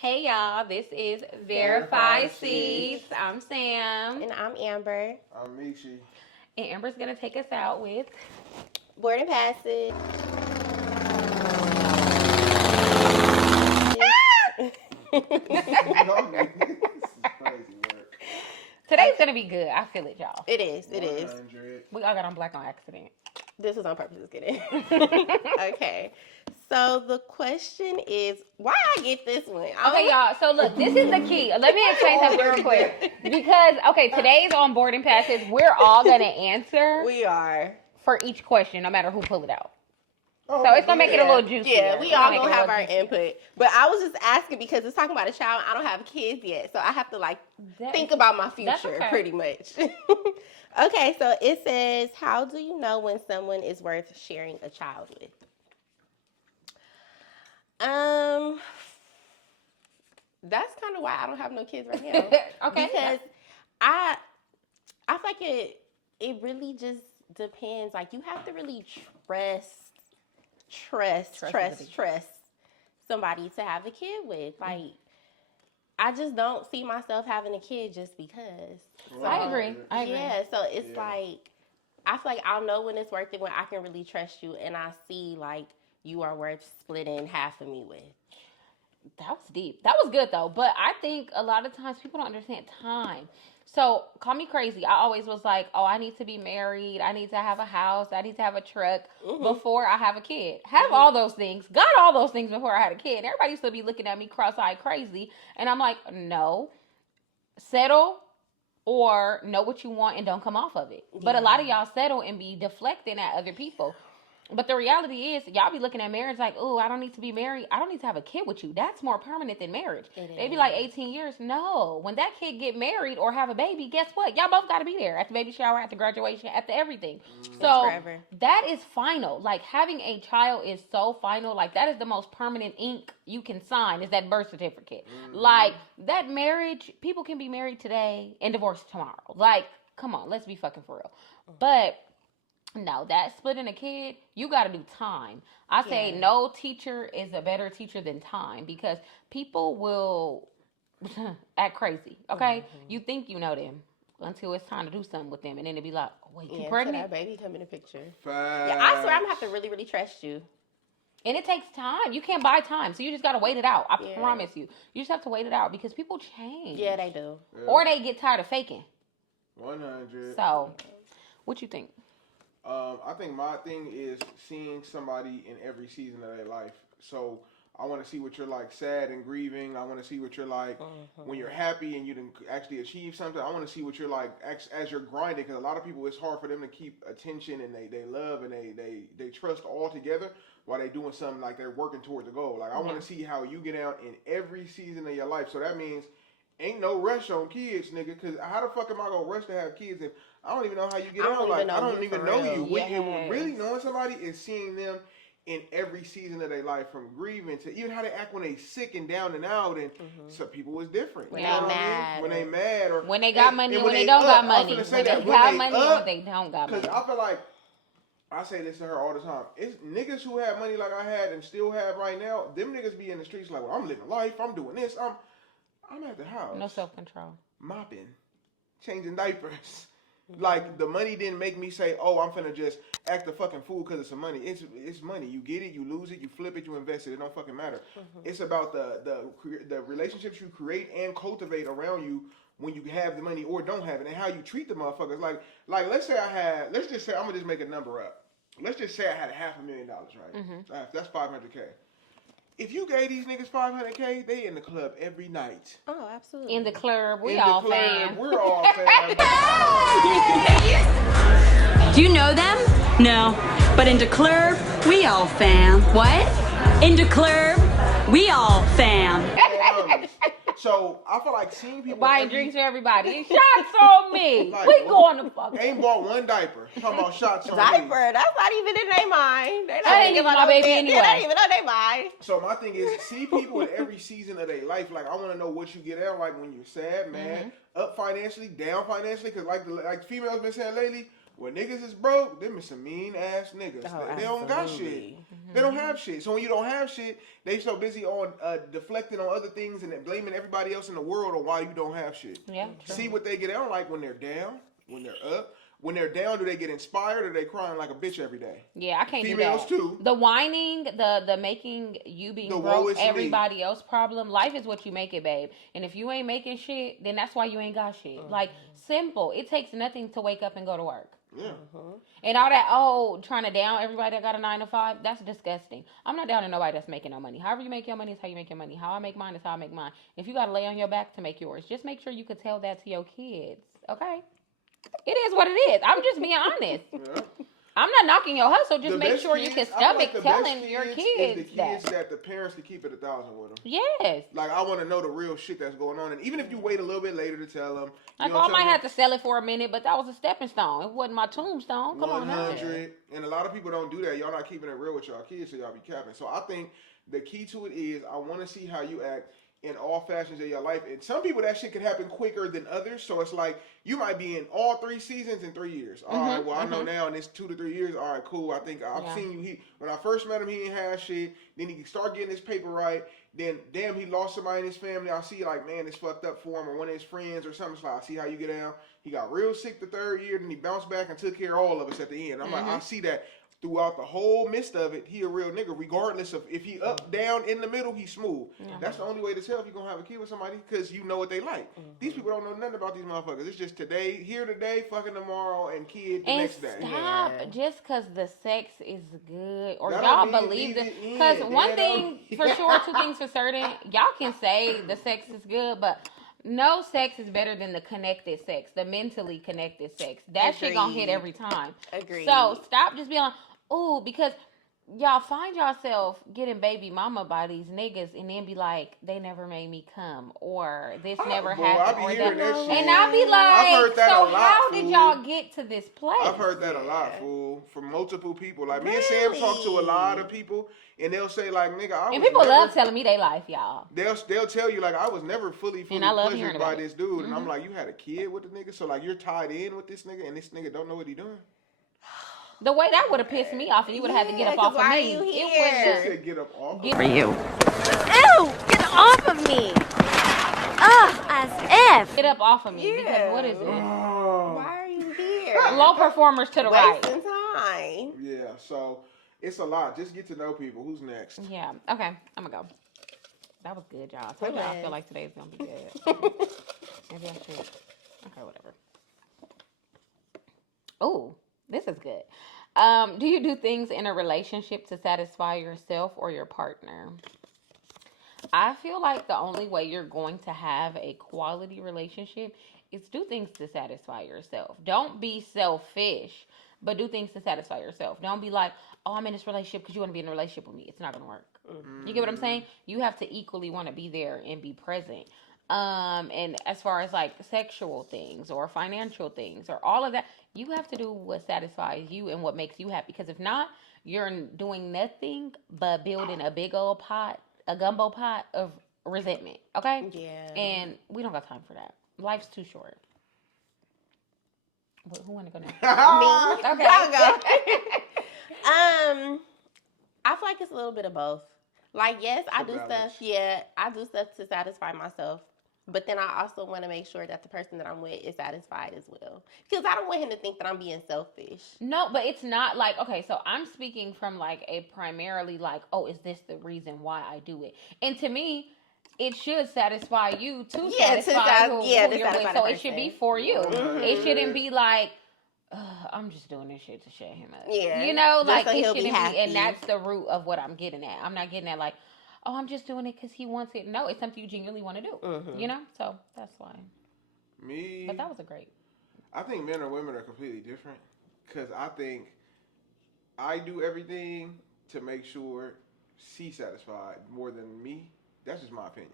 Hey y'all, this is Verified Verified Seeds. Seeds. I'm Sam. And I'm Amber. I'm Michi. And Amber's gonna take us out with Boarding passes. Crazy work. today's gonna be good. I feel it, y'all. It is. It is. 100. We all got on black on accident. This was on purpose. Just kidding. Okay. So the question is, why I get this one? Okay, y'all. So look, this is the key. Let me explain something real quick. Because today's on boarding passes. We're all gonna answer We are. for each question, no matter who pull it out. So it's gonna make it a little juicy. Yeah, we all gonna have our input. But I was just asking because it's talking about a child. I don't have kids yet, so I have to think about my future pretty much. Okay, so it says, how do you know when someone is worth sharing a child with? That's kind of why I don't have no kids right now. Okay. Because I feel like it really just depends. Like, you have to really trust somebody to have a kid with. Like, I just don't see myself having a kid just because. So, I agree. Yeah, so it's like, I feel like I'll know when it's worth it when I can really trust you and I see, like, you are worth splitting half of me with. That was deep. That was good though. But I think a lot of times people don't understand time. So call me crazy. I always was like, oh, I need to be married. I need to have a house. I need to have a truck before I have a kid. Have all those things. Got all those things before I had a kid. Everybody used to be looking at me cross-eyed crazy. And I'm like, no. Settle or know what you want and don't come off of it. But a lot of y'all settle and be deflecting at other people. But the reality is, y'all be looking at marriage like, oh, I don't need to be married. I don't need to have a kid with you. That's more permanent than marriage. They be like 18 years. No. When that kid get married or have a baby, guess what? Y'all both got to be there at the baby shower, at the graduation, at the everything. So that is final. Like, having a child is so final. Like, that is the most permanent ink you can sign is that birth certificate. Like, that marriage, people can be married today and divorced tomorrow. Like, come on, let's be fucking for real. But no, that splitting a kid, you got to do time. I say no teacher is a better teacher than time because people will act crazy, okay? You think you know them until it's time to do something with them, and then they be like, oh, wait, you pregnant? So that baby come in the picture. Facts. Yeah, I swear I'm going to have to really, really trust you. And it takes time. You can't buy time, so you just got to wait it out. I promise you. You just have to wait it out because people change. Yeah, they do. Yeah. Or they get tired of faking. 100. So, what you think? I think my thing is seeing somebody in every season of their life. So I want to see what you're like sad and grieving. I want to see what you're like when you're happy and you didn't actually achieve something. I want to see what you're like as you're grinding because a lot of people, it's hard for them to keep attention and they love and they trust all together while they doing something like they're working towards a goal. Like I want to see how you get out in every season of your life. So that means ain't no rush on kids, nigga, because how the fuck am I going to rush to have kids if I don't even know how you get out? Like, I don't even know you. Really knowing somebody is seeing them in every season of their life, from grieving to even how they act when they sick and down and out. And some people is different. When they mad. When they mad. Or when they got money, when they don't got money. When they got money, when they don't got money. Because I feel like, I say this to her all the time. It's niggas who have money like I had and still have right now, them niggas be in the streets like, well, I'm living life. I'm doing this. I'm at the house. No self-control. Mopping. Changing diapers. Like, the money didn't make me say, oh, I'm finna just act a fucking fool because it's some money. It's money. You get it, you lose it, you flip it, you invest it. It don't fucking matter. It's about the relationships you create and cultivate around you when you have the money or don't have it, and how you treat the motherfuckers. Like let's just say, I'm gonna just make a number up. Let's just say I had $500,000, right? That's $500K. If you gave these niggas $500K, they in the club every night. Oh, absolutely. In the club, we're all fam. We're all fam. Do you know them? No. But in the club, we all fam. What? In the club, we all fam. So I feel like seeing people buying drinks for everybody. Shots on me. Like, we going to fuck. Ain't bought one diaper. Talking about shots on me. Diaper? That's not even in their mind. They not even my baby anyway. They don't even know they mind. So my thing is, see people in every season of their life. Like, I want to know what you get out. Like when you're sad, mad, up financially, down financially. Because like females been saying lately, When niggas is broke, them is some mean ass niggas. Oh, they don't got shit. They don't have shit. So when you don't have shit, they so busy on deflecting on other things and blaming everybody else in the world on why you don't have shit. Yeah. True. See what they get out like when they're down, when they're up. When they're down, do they get inspired or they crying like a bitch every day? Yeah, I can't Females do that. too. The whining, the making you being broke everybody else problem. Life is what you make it, babe. And if you ain't making shit, then that's why you ain't got shit. Like, simple. It takes nothing to wake up and go to work. Yeah. And all that, trying to down everybody that got a 9 to 5, that's disgusting. I'm not down to nobody that's making no money. However you make your money is how you make your money. How I make mine is how I make mine. If you got to lay on your back to make yours, just make sure you could tell that to your kids, okay? It is what it is. I'm just being honest. Yeah. I'm not knocking your hustle. Just make sure you can stomach telling your kids the kids that the parents can keep it 1,000 with them. Yes. Like, I want to know the real shit that's going on. And even if you wait a little bit later to tell them. Like, I might have to sell it for a minute, but that was a stepping stone. It wasn't my tombstone. Come on now. 100. And a lot of people don't do that. Y'all not keeping it real with y'all kids, so y'all be capping. So I think the key to it is I want to see how you act in all fashions of your life. And some people, that shit can happen quicker than others. So it's like, you might be in all 3 seasons in 3 years. All right, well, I know now in this 2 to 3 years, all right, cool. I think I've seen you. When I first met him, he didn't have shit. Then he start getting his paper right. Then, damn, he lost somebody in his family. I see, like, man, it's fucked up for him, or one of his friends or something. So I see how you get down. He got real sick the 3rd year. Then he bounced back and took care of all of us at the end. I'm like, I see that. Throughout the whole midst of it, he a real nigga, regardless of if he up, down, in the middle, he's smooth. That's the only way to tell if you're going to have a kid with somebody, because you know what they like. These people don't know nothing about these motherfuckers. It's just today, fucking tomorrow, and kid the next day. Stop, just because the sex is good, or y'all believe this. Because one thing for sure, 2 things for certain, y'all can say the sex is good, but no sex is better than the connected sex, the mentally connected sex. That shit gonna hit every time. Agreed. So stop just being like, ooh, because y'all find yourself getting baby mama by these niggas and then be like, they never made me come, or this never happened, or that. And I'll be like, so how did y'all get to this place? I've heard that a lot, fool, from multiple people. Like, me and Sam talk to a lot of people, and they'll say, like, nigga, I was and people love telling me they life, y'all. They'll tell you, like, I was never fully pleasured by this dude. And I'm like, you had a kid with the nigga? So, like, you're tied in with this nigga, and this nigga don't know what he doing? The way that would have pissed me off, and you would have had to get up off of me. It was just get up off of for you. Ew! Get off of me! Ugh, as if. Get up off of me, because what is it? Why are you here? Low performers to the right. Wasting time. Yeah, so it's a lot. Just get to know people. Who's next? Yeah, okay, I'm gonna go. That was good, y'all. I told y'all I feel like today's gonna be good. Maybe I should. Okay, whatever. Oh, this is good. Do you do things in a relationship to satisfy yourself or your partner? I feel like the only way you're going to have a quality relationship is do things to satisfy yourself. Don't be selfish, but do things to satisfy yourself. Don't be like, oh, I'm in this relationship because you want to be in a relationship with me. It's not going to work. You get what I'm saying? You have to equally want to be there and be present. And as far as like sexual things or financial things or all of that, you have to do what satisfies you and what makes you happy. Because if not, you're doing nothing but building a big old pot, a gumbo pot of resentment. Okay? Yeah. And we don't got time for that. Life's too short. Who want to go next? Me. Okay. I feel like it's a little bit of both. Like, yes, I do stuff. Yeah, I do stuff to satisfy myself. But then I also want to make sure that the person that I'm with is satisfied as well. Because I don't want him to think that I'm being selfish. No, but it's not like, okay, so I'm speaking from like a primarily like, oh, is this the reason why I do it? And to me, it should satisfy you to satisfy who you're with. So it should be for you. Mm-hmm. It shouldn't be like, I'm just doing this shit to shut him up. Yeah. You know, like it shouldn't be, and that's the root of what I'm getting at. I'm not getting at like, oh, I'm just doing it because he wants it. No, it's something you genuinely want to do. Mm-hmm. You know? So that's why. Me. But that was a great. I think men or women are completely different. Because I think I do everything to make sure she's satisfied more than me. That's just my opinion.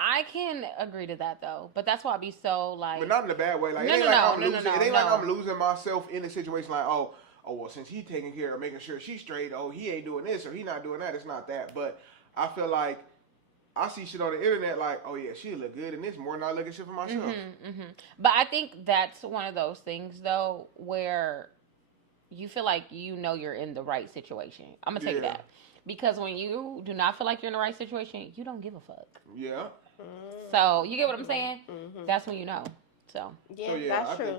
I can agree to that though, but that's why I be so like. But not in a bad way. Like it ain't like I'm losing myself in a situation like oh well since he taking care of making sure she's straight. Oh he ain't doing this or he not doing that. It's not that. But I feel like I see shit on the internet like, oh yeah, she look good in this more than I look at shit for myself. But I think that's one of those things though where you feel like you know you're in the right situation. I'm gonna tell you that. Because when you do not feel like you're in the right situation, you don't give a fuck. Yeah. So you get what I'm saying? That's when you know. So that's true.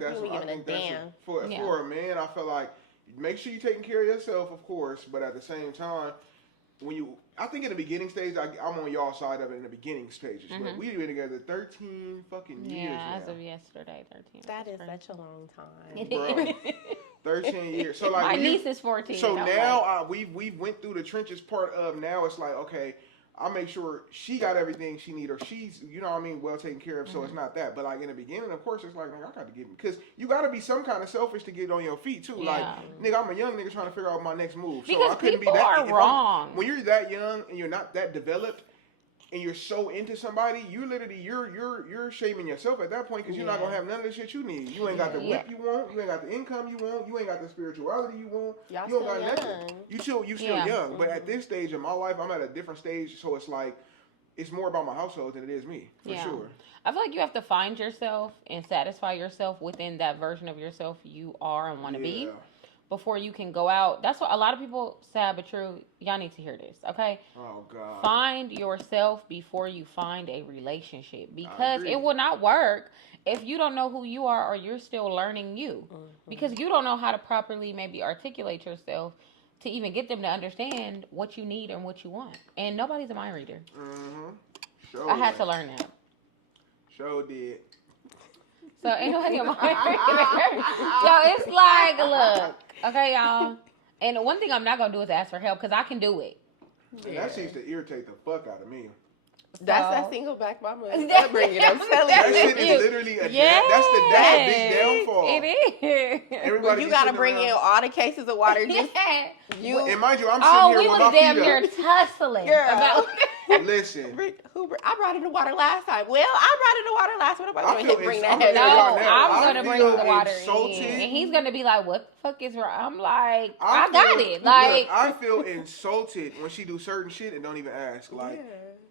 For a man, I feel like make sure you're taking care of yourself, of course, but at the same time, I think in the beginning stage, I'm on y'all side of it in the beginning stages. But we've been together 13 fucking years now. As of yesterday, 13. That is such a long time. Bro, 13 years. So like my niece is 14. So now we went through the trenches part of now it's like, okay, I'll make sure she got everything she need or she's, you know what I mean, well taken care of, so it's not that. But like in the beginning, of course, it's like, nigga, I got to get, because you got to be some kind of selfish to get on your feet too. Like, nigga, I'm a young nigga trying to figure out my next move. Because so I couldn't people be that are wrong. When you're that young and you're not that developed and you're so into somebody, you literally, you're shaming yourself at that point because you're not going to have none of the shit you need. You ain't got the whip you want. You ain't got the income you want. You ain't got the spirituality you want. Y'all you don't still got young. nothing. You still young. But at this stage in my life, I'm at a different stage, so it's like, it's more about my household than it is me, for sure. I feel like you have to find yourself and satisfy yourself within that version of yourself you are and want to be before you can go out. That's what a lot of people, sad but true, y'all need to hear this, okay? Oh, God. Find yourself before you find a relationship because it will not work if you don't know who you are or you're still learning you because you don't know how to properly maybe articulate yourself to even get them to understand what you need and what you want. And nobody's a mind reader. I had to learn that. Sure did. So anybody a mind reader? So it's like, look, okay, y'all. And the one thing I'm not going to do is ask for help because I can do it. And that seems to irritate the fuck out of me. That's that single back mama. That bring it up. That shit is literally that's the big downfall. It is. Everybody you gotta bring in all the cases of water. And mind you, I'm sitting here with my feet damn near tussling. Girl. Listen. I brought in the water last time. Well, I brought in the water last time. Nobody gonna bring that. I'm gonna bring the water in. And he's gonna be like, what the fuck is wrong? I'm like, I got it. Like, I feel insulted when she do certain shit and don't even ask. Like,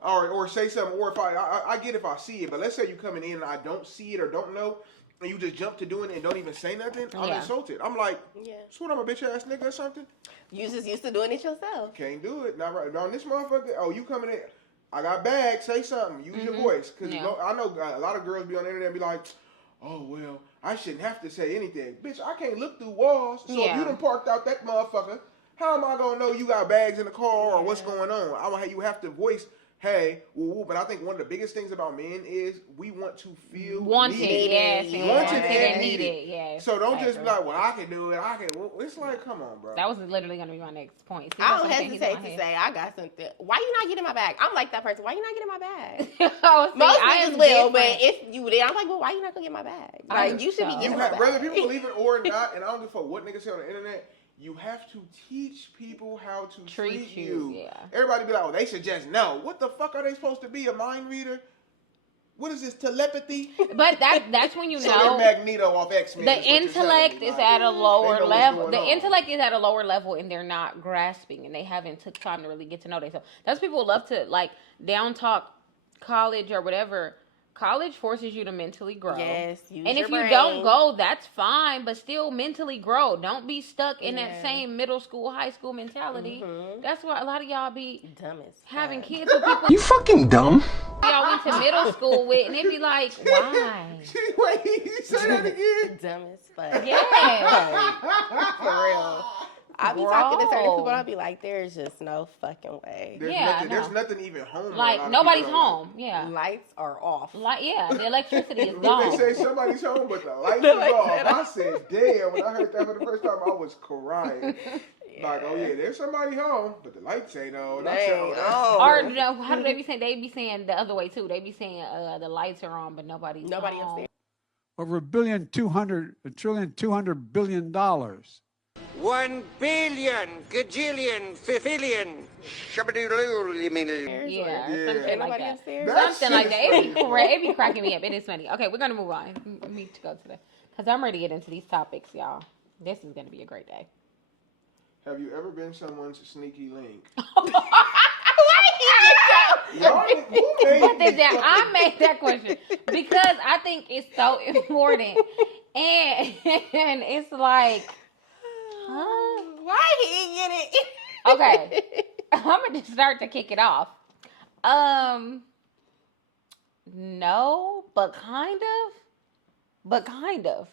or say something, or if I get if I see it, but let's say you coming in and I don't see it or don't know, and you just jump to doing it and don't even say nothing, I'm insulted. I'm like, so what, I'm a bitch ass nigga or something? You just used to doing it yourself. Can't do it. Not right. On this motherfucker, oh, you coming in, I got bags, say something, use your voice. Because I know a lot of girls be on the internet and be like, oh, well, I shouldn't have to say anything. Bitch, I can't look through walls. So if you done parked out that motherfucker, how am I going to know you got bags in the car or what's going on? You have to voice, hey, woo-woo. But I think one of the biggest things about men is we want to feel wanted, needed. Wanted and needed. Yes. So don't just be like, well, I can do it. It's like, come on, bro. That was literally going to be my next point. See, I don't hesitate to say I got something. Why you not getting my bag? I'm like that person. Why you not getting my bag? Most niggas will, but if you did, I'm like, well, why you not going to get my bag? Like, you should be getting my bag. Whether people believe it or not, and I don't give a fuck what niggas say on the internet, you have to teach people how to treat you. Yeah. Everybody be like, oh, they should just know. What the fuck are they supposed to be? A mind reader? What is this, telepathy? But that's when you know. So they're Magneto off X-Men. The intellect is at a lower level. The intellect is at a lower level and they're not grasping and they haven't took time to really get to know themselves. That's people love to like down talk college or whatever. College forces you to mentally grow. Yes, and if you don't go, that's fine, but still mentally grow. Don't be stuck in that same middle school, high school mentality. That's why a lot of y'all be dumb as having kids with people you fucking dumb. Y'all went to middle school with, and they be like, why? Wait, say that again. Dumb as fuck. Yeah. For real. I be talking to certain people and I be like, there's just no fucking way. There's nothing even home. Like, nobody's home. Yeah. Lights are off. The electricity is gone. They say somebody's home, but the lights is off. I said, damn, when I heard that for the first time, I was crying. Like, oh yeah, there's somebody home, but the lights ain't on. Or how do they be saying? They be saying the other way too. They be saying the lights are on, but nobody upstairs. Over $1.2 billion. 1 billion, gajillion, fifillion, shabba-doodle-oodle. Yeah, something like that. Upstairs? Something like that. It be cracking me up. It is funny. Okay, we're gonna move on. We need to go to because I'm ready to get into these topics, y'all. This is gonna be a great day. Have you ever been someone's sneaky link? Put this down. I made that question because I think it's so important, and it's like, huh? Why he didn't get it? Okay, I'm gonna just start to kick it off. No, but kind of.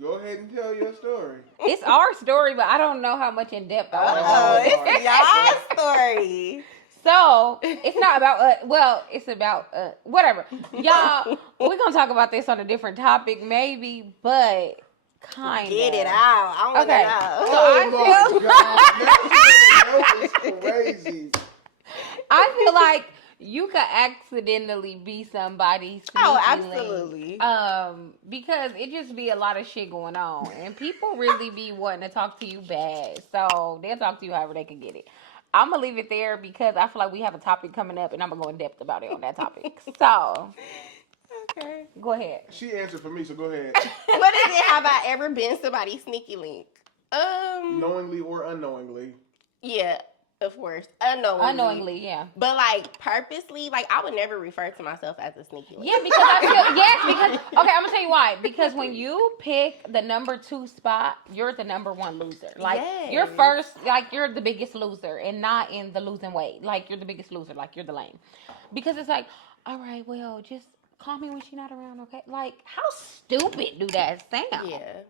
Go ahead and tell your story. It's our story, but I don't know how much in depth I want to go. It's y'all's story. So it's not about it's about whatever. Y'all, we're gonna talk about this on a different topic, maybe, but kind of Get it out. I want Okay. to know. So That was crazy. I feel like you could accidentally be somebody's Oh, sneaky absolutely. link. Because it just be a lot of shit going on, and people really be wanting to talk to you bad, so they'll talk to you however they can get it. I'm gonna leave it there because I feel like we have a topic coming up, and I'm gonna go in depth about it on that topic. So, Okay. go ahead. She answered for me, so go ahead. What is it? Have I ever been somebody's sneaky link? Knowingly or unknowingly. Yeah, of course. Unknowingly. Yeah. But like purposely, like I would never refer to myself as a sneaky link. Yeah, because I feel because okay, I'm gonna tell you why. Because when you pick the number 2 spot, you're the number 1 loser. Like you're Yes. first, like you're the biggest loser, and not in the losing way. Like you're the biggest loser, like you're the lame. Because it's like, all right, well, just call me when she's not around, okay? Like how stupid do that sound? Yeah.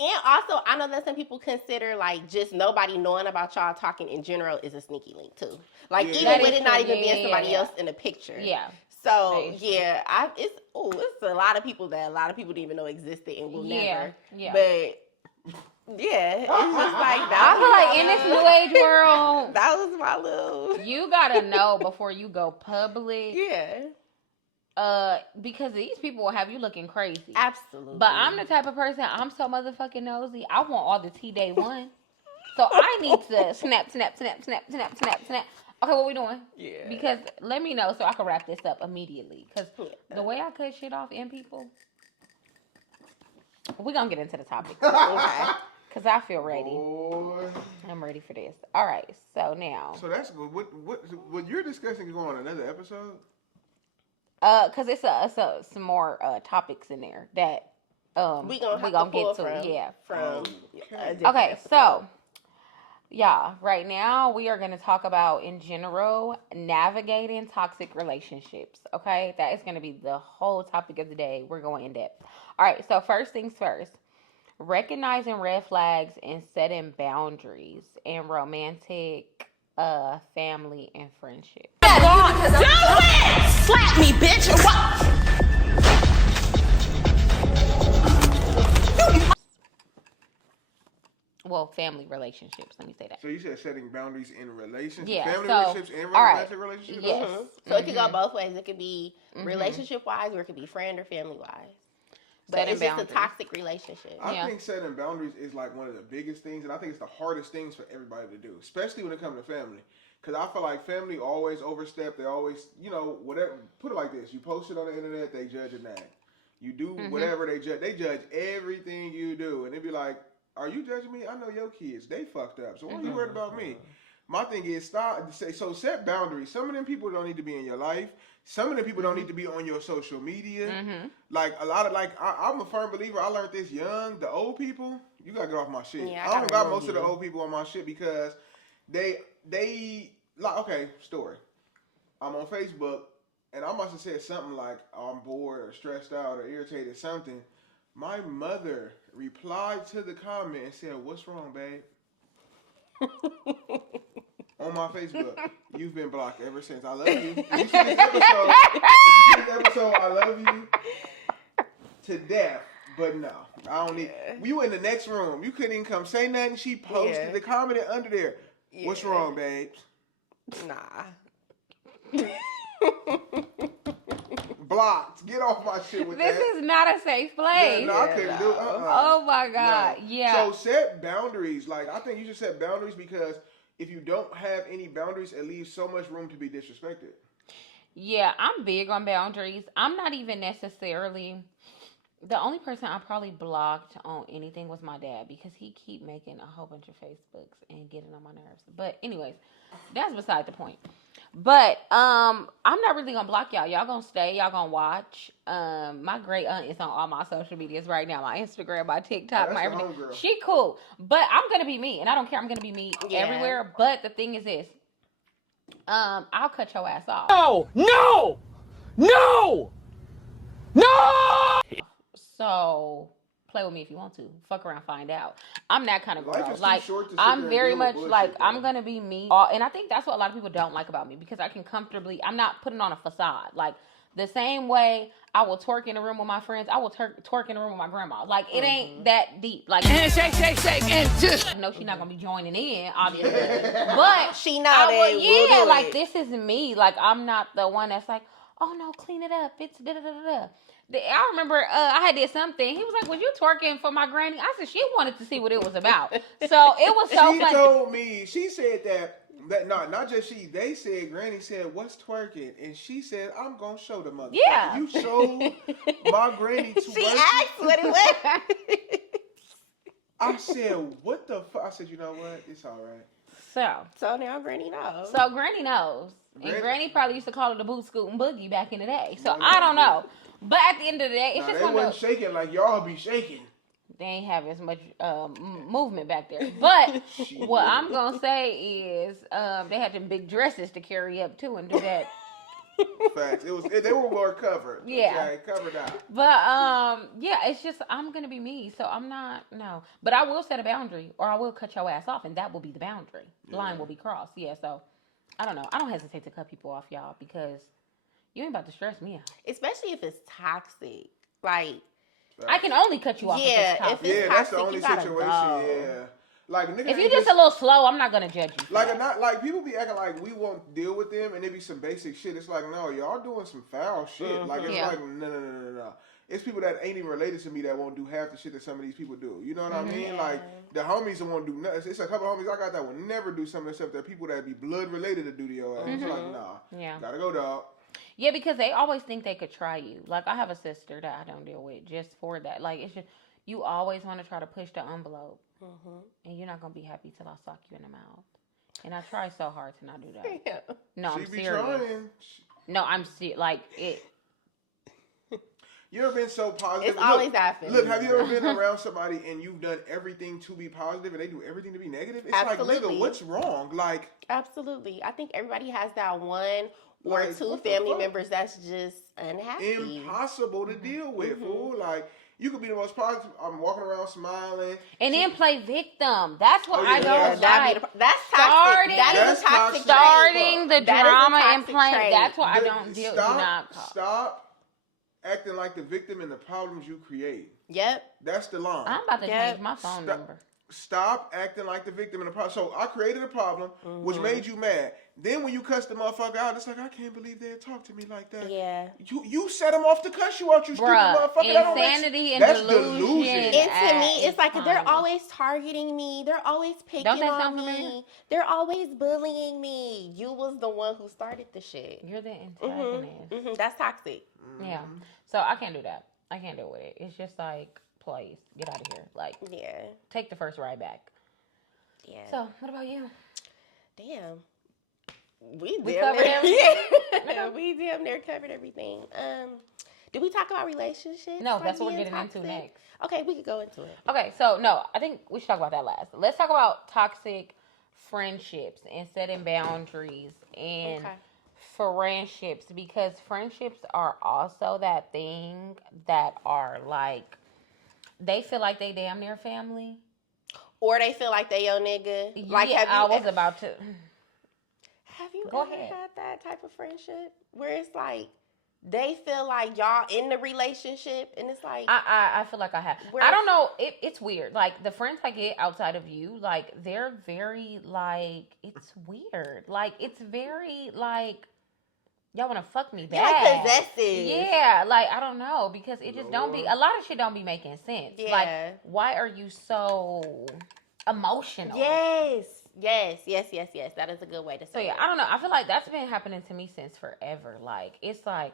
And also, I know that some people consider like just nobody knowing about y'all talking in general is a sneaky link too. Like Yeah. even That with is it not true. even being Yeah, somebody yeah. else in the picture. Yeah. So That is true. yeah, it's a lot of people that a lot of people didn't even know existed and will Yeah, never. yeah. But yeah, it's just like I that. feel like in this new age world, That was my little. you gotta know before you go public. Yeah, Because these people will have you looking crazy. absolutely. But I'm the type of person, I'm so motherfucking nosy. I want all the tea day one. So I need to snap. Okay, what we doing? Yeah. Because let me know so I can wrap this up immediately. Because the way I cut shit off in people, we're going to get into the topic. Okay. Because I feel ready. Boy. I'm ready for this. All right, so now. So that's good. What you're discussing is going on another episode? Because it's some more topics in there that We gonna have gonna to pull get to. from, Yeah. from Okay. a different Okay, episode. so yeah, right now we are going to talk about in general navigating toxic relationships. Okay, that is going to be the whole topic of the day. We're going in depth. All right, so first things first, recognizing red flags and setting boundaries in romantic, family, and friendship. Slap me, bitch! Well, family relationships. Let me say that. So you said setting boundaries in relationships, Yeah, family so, relationships, and all right, romantic relationships. yes. So it could go both ways. It could be relationship wise, or it could be friend or family wise. But Setting it's just boundaries. a toxic relationship. I think setting boundaries is like one of the biggest things, and I think it's the hardest things for everybody to do, especially when it comes to family. Because I feel like family always overstep. They always, whatever. Put it like this: you post it on the internet, they judge and nag. You do whatever they judge. They judge everything you do, and they be like, "Are you judging me? I know your kids. They fucked up. So why are you worried about me?" My thing is set boundaries. Some of them people don't need to be in your life. Some of them people don't need to be on your social media. Like a lot of I'm a firm believer. I learned this young. The old people, you gotta get off my shit. Yeah, I don't got gotta most of the remove old people on my shit because they like okay story. I'm on Facebook and I must have said something like I'm bored or stressed out or irritated something. My mother replied to the comment and said, "What's wrong, babe?" On my Facebook. You've been blocked ever since. I love you. You see this episode, I love you to death. But no, I don't need. You in the next room. You couldn't even come say nothing. She posted the comment under there. What's wrong, babes? Nah. Blocked. Get off my shit with This that. is not a safe place. Yeah, no, I couldn't do it. Oh my God. No. Yeah. So set boundaries. Like I think you should set boundaries because if you don't have any boundaries, it leaves so much room to be disrespected. Yeah, I'm big on boundaries. I'm not even necessarily the only person I probably blocked on anything was my dad because he keep making a whole bunch of Facebooks and getting on my nerves. But anyways, that's beside the point. But I'm not really gonna block y'all. Y'all gonna stay. Y'all gonna watch. My great aunt is on all my social medias right now. My Instagram, my TikTok, my everything. She cool. But I'm gonna be me, and I don't care. I'm gonna be me everywhere. But the thing is this. I'll cut your ass off. No! So play with me if you want to. Fuck around, find out. I'm that kind of girl. Life is too Like short to sit I'm there very and deal much with like bullshit, I'm though. gonna be me. And I think that's what a lot of people don't like about me because I can comfortably. I'm not putting on a facade. Like the same way I will twerk in the room with my friends, I will twerk in the room with my grandma. Like it ain't that deep. Like And shake, and just. no, she's not gonna be joining in, obviously. But She know they will yeah, do like it. this is me. Like I'm not the one that's like, oh no, clean it up. It's da da da da. I remember I had did something. He was like, "Was you twerking for my granny?" I said she wanted to see what it was about. So it was so She funny. told me, she said that not just she, they said, Granny said, "What's twerking?" And she said, "I'm going to show the motherfucker." Yeah. You showed my granny twerking. She asked what it was. I said, "What the fuck?" I said, "You know what? It's all right." So now Granny knows. So Granny knows. And Granny- Granny probably used to call it the boot scoot and boogie back in the day. So No, I don't no. know. But at the end of the day, it's Nah, just they one of wasn't those. shaking like y'all be shaking. They ain't have as much movement back there. But what I'm gonna say is they had them big dresses to carry up too and do that. Facts. They were more covered. Yeah. Okay, covered out. But yeah, it's just I'm gonna be me, so I'm not But I will set a boundary, or I will cut your ass off, and that will be the boundary. The line will be crossed. Yeah, so I don't know. I don't hesitate to cut people off, y'all, because you ain't about to stress me out. Especially if it's toxic. Like, I can only cut you off if it's toxic. if it's Yeah, that's the toxic, only you gotta situation. go. Yeah. Like nigga If ain't you just a little slow, I'm not gonna judge you. for like that. not like people be acting like we won't deal with them and it be some basic shit. It's like no, y'all doing some foul shit. Like it's Yeah. like no. It's people that ain't even related to me that won't do half the shit that some of these people do. You know what I mean? Like the homies that won't do nothing. It's a couple homies I got that will never do some of the stuff that people that be blood related to do to your ass. It's like nah, Yeah. gotta go dog. Yeah, because they always think they could try you. Like I have a sister that I don't deal with just for that. Like it's just you always want to try to push the envelope, and you're not gonna be happy till I sock you in the mouth. And I try so hard to not do that. Yeah. No, She I'm be serious. trying. No, I'm serious. Like it. You ever been so positive? It's always that feeling. Look, have you ever been around somebody and you've done everything to be positive and they do everything to be negative? It's Absolutely. like, nigga, what's wrong? Like, Absolutely. I think everybody has that one or Like, two what the family fuck? members that's just unhappy. impossible to deal with, fool. Like, you could be the most positive. I'm walking around smiling. And then play victim. That's what Oh, yeah, I don't that'd be like. that's Starting- toxic. That is That's a toxic toxic. trait. Starting the That is a drama and toxic playing. trait. That's why I The- don't deal. Stop, do not. stop acting like the victim in the problems you create. Yep. That's the line. I'm about to Yeah. change my phone Stop. number. Stop acting like the victim in the problem. So I created a problem, which made you mad. Then when you cuss the motherfucker out, it's like, I can't believe they'd talk to me like that. Yeah. You set them off to cuss you out, you stupid Bruh, motherfucker. That don't make insanity sense. and That's delusion. And to me, it's like fine. they're always targeting me. They're always picking Don't that on sound me. familiar? They're always bullying me. You was the one who started the shit. You're the antagonist. That's toxic. Yeah. So I can't do that. I can't deal with it. It's just like, please, get out of here. Like, Yeah. take the first ride back. Yeah. So, what about you? Damn. We covered everything? We damn near covered everything. Did we talk about relationships? No, like that's what we're being getting into toxic? next. Okay, we could go into it. Okay, so no, I think we should talk about that last. Let's talk about toxic friendships and setting boundaries and friendships, because friendships are also that thing that are like, they feel like they damn near family. Or they feel like they your nigga. Like, yeah, I was about to. Have you Go ever ahead. had that type of friendship where it's like they feel like y'all in the relationship and it's like I feel like I have. I don't know. It's weird. Like the friends I get outside of you, like they're very like, it's weird. Like it's very like, y'all want to fuck me you're bad. like possessive. Yeah, like I don't know, because it just don't be, a lot of shit don't be making sense. Yeah. Like why are you so emotional? Yes. That is a good way to say So yeah, it. I don't know. I feel like that's been happening to me since forever. Like it's like,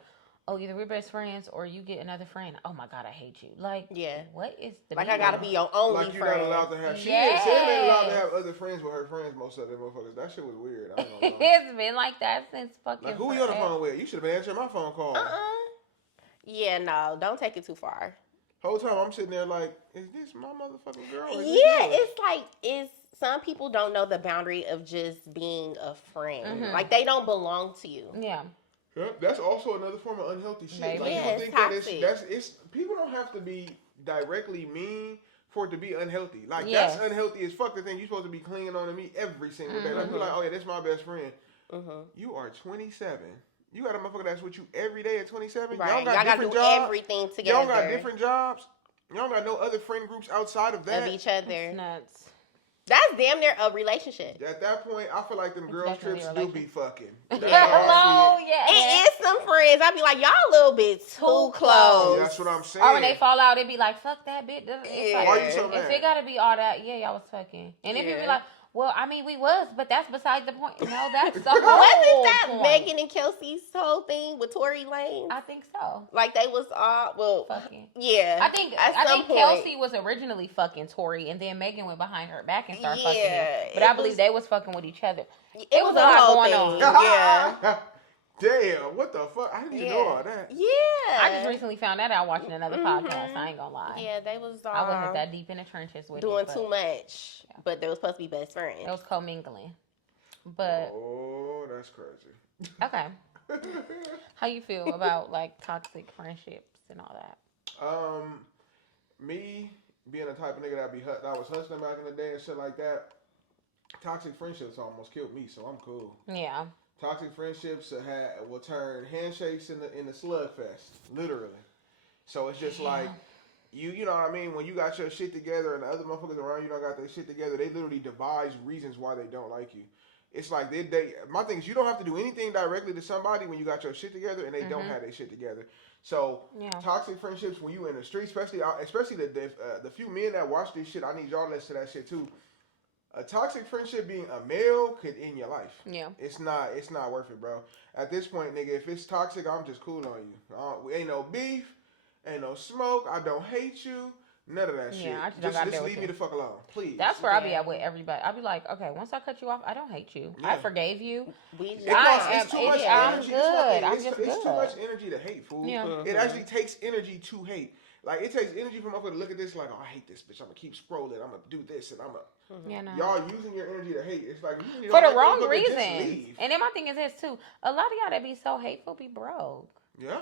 oh, either we're best friends or you get another friend. Oh my God, I hate you. Like, Yeah. what is the Like, meaning? I gotta be your only Like you're friend. not allowed to have. She Yes. ain't allowed to have other friends with her friends. Most of them motherfuckers. That shit was weird. I ain't gonna lie. It's been like that since fucking. Like who you on the phone with? You should have been answering my phone call. Yeah, no, don't take it too far. Whole time I'm sitting there like, is this my motherfucking girl? Or is Yeah, it yours? it's like some people don't know the boundary of just being a friend. Mm-hmm. Like they don't belong to you. Yeah. Yeah, that's also another form of unhealthy shit. Maybe. Like Yeah, people it's think that toxic. it's people don't have to be directly mean for it to be unhealthy. Like Yes. that's unhealthy as fuck. The thing you're supposed to be clinging on to me every single day. Like Mm-hmm. you're like, oh yeah, that's my best friend. You are 27. You got a motherfucker that's with you every day at 27. Right. Y'all got Y'all gotta different do jobs. everything together. Y'all got different jobs. Y'all got no other friend groups outside of that. of each other. Nuts. That's damn near a relationship. At that point, I feel like them girls definitely trips a do be fucking. That's Yeah, how I hello, see it. yeah. It is some friends. I'd be like, y'all a little bit too Too close. That's what I'm saying. Or when they fall out, it'd be like, fuck that bitch. It's Yeah. like, Why you so if mad? it gotta be all that, yeah, y'all was fucking. And if you be Yeah. like, well, I mean, we was, but that's beside the point. No, that's the Wasn't whole that point. Megan and Kelsey's whole thing with Tory Lanez? I think so. Like they was all Fucking. yeah. I think at I some think point. Kelsey was originally fucking Tory, and then Megan went behind her back and started fucking him. Yeah, But it I believe was- they was fucking with each other. It was a a lot whole going thing. on. Yeah. Damn, what the fuck? I didn't even know all that. Yeah. I just recently found that out watching another podcast. I ain't gonna lie. Yeah, they was I wasn't that deep in the trenches with doing it, but too much. But they were supposed to be best friends. It was commingling. But Oh, that's crazy. okay, how you feel about like toxic friendships and all that? Me being the type of nigga that was hustling back in the day and shit like that. Toxic friendships almost killed me, so I'm cool. Yeah. Toxic friendships will turn handshakes in the slugfest, literally. So it's just like you know what I mean. When you got your shit together and the other motherfuckers around you don't got their shit together, they literally devise reasons why they don't like you. It's like my thing is you don't have to do anything directly to somebody when you got your shit together and they don't have their shit together. So toxic friendships when you in the street, especially the few men that watch this shit, I need y'all to listen to that shit too. A toxic friendship being a male could end your life. Yeah. It's not worth it, bro. At this point, nigga, if it's toxic, I'm just cool on you. Ain't no beef, ain't no smoke. I don't hate you. None of that shit. Yeah, I just don't gotta deal with leave me you. the fuck alone, please. That's where I be at with everybody. I be like, okay, once I cut you off, I don't hate you. I Yeah. forgave you. We just, It's too much I'm energy. good. I'm It's just too good. much energy to hate, fool. Yeah. It actually takes energy to hate. Like, it takes energy for motherfucker to look at this like, oh, I hate this bitch. I'm going to keep scrolling. I'm going to do this. And I'm going to... Yeah, no. Y'all using your energy to hate. It's like, you really For don't the like wrong motherfucker, just reasons. leave. And then my thing is this too. A lot of y'all that be so hateful be broke. Yeah.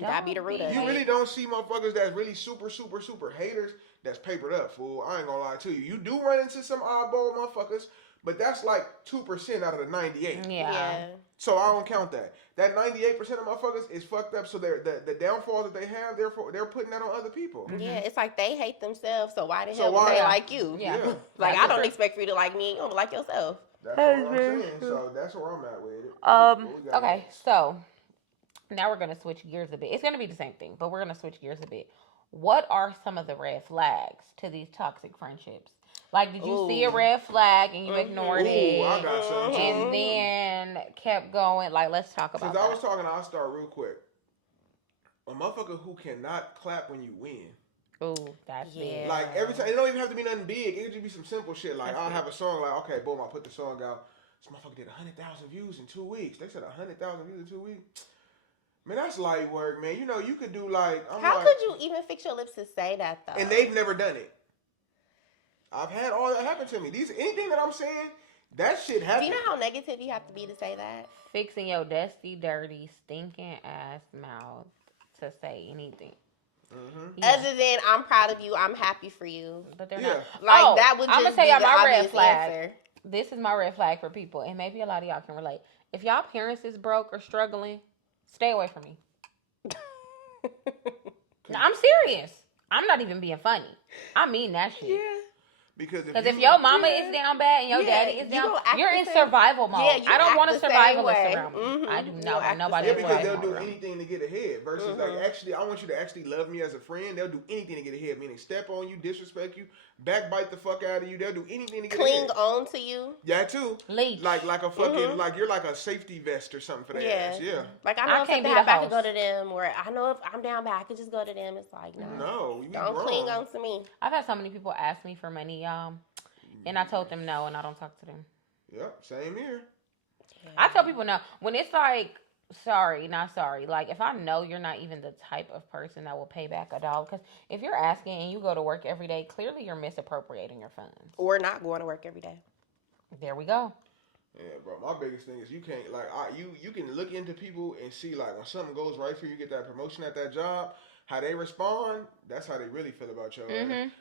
That be the root of it. You really don't see motherfuckers that's really super, super, super haters that's papered up, fool. I ain't gonna lie to you. You do run into some oddball motherfuckers, but that's like 2% out of the 98. Yeah. So I don't count that. That 98% of motherfuckers is fucked up. So the downfall that they have, therefore they're putting that on other people. Yeah, it's like they hate themselves, so why the So hell would why- they like you? Yeah. Yeah. Like, I don't expect for you to like me. You don't like yourself. That's what I'm saying. So that's where I'm at with it. What we got Okay, next? so now we're gonna switch gears a bit. It's gonna be the same thing, but we're gonna switch gears a bit. What are some of the red flags to these toxic friendships? Like, did you see a red flag and you ignored it, Ooh, I got some too. and then kept going? Like, let's talk about Since I that. was talking, I'll start real quick. A motherfucker who cannot clap when you win. Ooh, that's big. Like, every time, it don't even have to be nothing big. It could just be some simple shit. Like, I'll have a song like, okay, boom, I put the song out. This motherfucker did 100,000 views in 2 weeks. They said 100,000 views in 2 weeks. Man, that's light work, man. You know, you could do like, How could you even fix your lips to say that, though? And they've never done it. I've had all that happen to me. Anything that I'm saying, that shit Do happened. you know how negative you have to be to say that? Fixing your dusty, dirty, stinking ass mouth to say anything. Yeah. Other than I'm proud of you, I'm happy for you. But they're Yeah. not. Like, that would I'm just gonna tell be y'all the my red obvious flag. answer. This is my red flag for people, and maybe a lot of y'all can relate. If y'all parents is broke or struggling, stay away from me. No, I'm serious. I'm not even being funny. I mean that shit. Because if your mama is down bad and your daddy is down, you're in survival mode. Yeah, I don't want a survivalist around me. Mm-hmm. I do not want nobody. Yeah, because they'll do anything to get ahead. Versus like, actually, I want you to actually love me as a friend. They'll do anything to get ahead. Meaning, step on you, disrespect you, backbite the fuck out of you. They'll do anything to get ahead. Cling on to you. Yeah, too. Leech. Like a fucking like you're like a safety vest or something for their ass. Yeah. Like I know if something happens, I can go to them, or I know if I'm down bad, I can just go to them. It's like no, you don't wrong. cling on to me. I've had so many people ask me for money, and I told them no, and I don't talk to them. Yep, same here. I tell people no when it's like, sorry, not sorry. Like if I know you're not even the type of person that will pay back $1, because if you're asking and you go to work every day, clearly you're misappropriating your funds or not going to work every day. There we go. Yeah, bro. My biggest thing is you can't like you can look into people and see like when something goes right for you, get that promotion at that job, how they respond. That's how they really feel about you.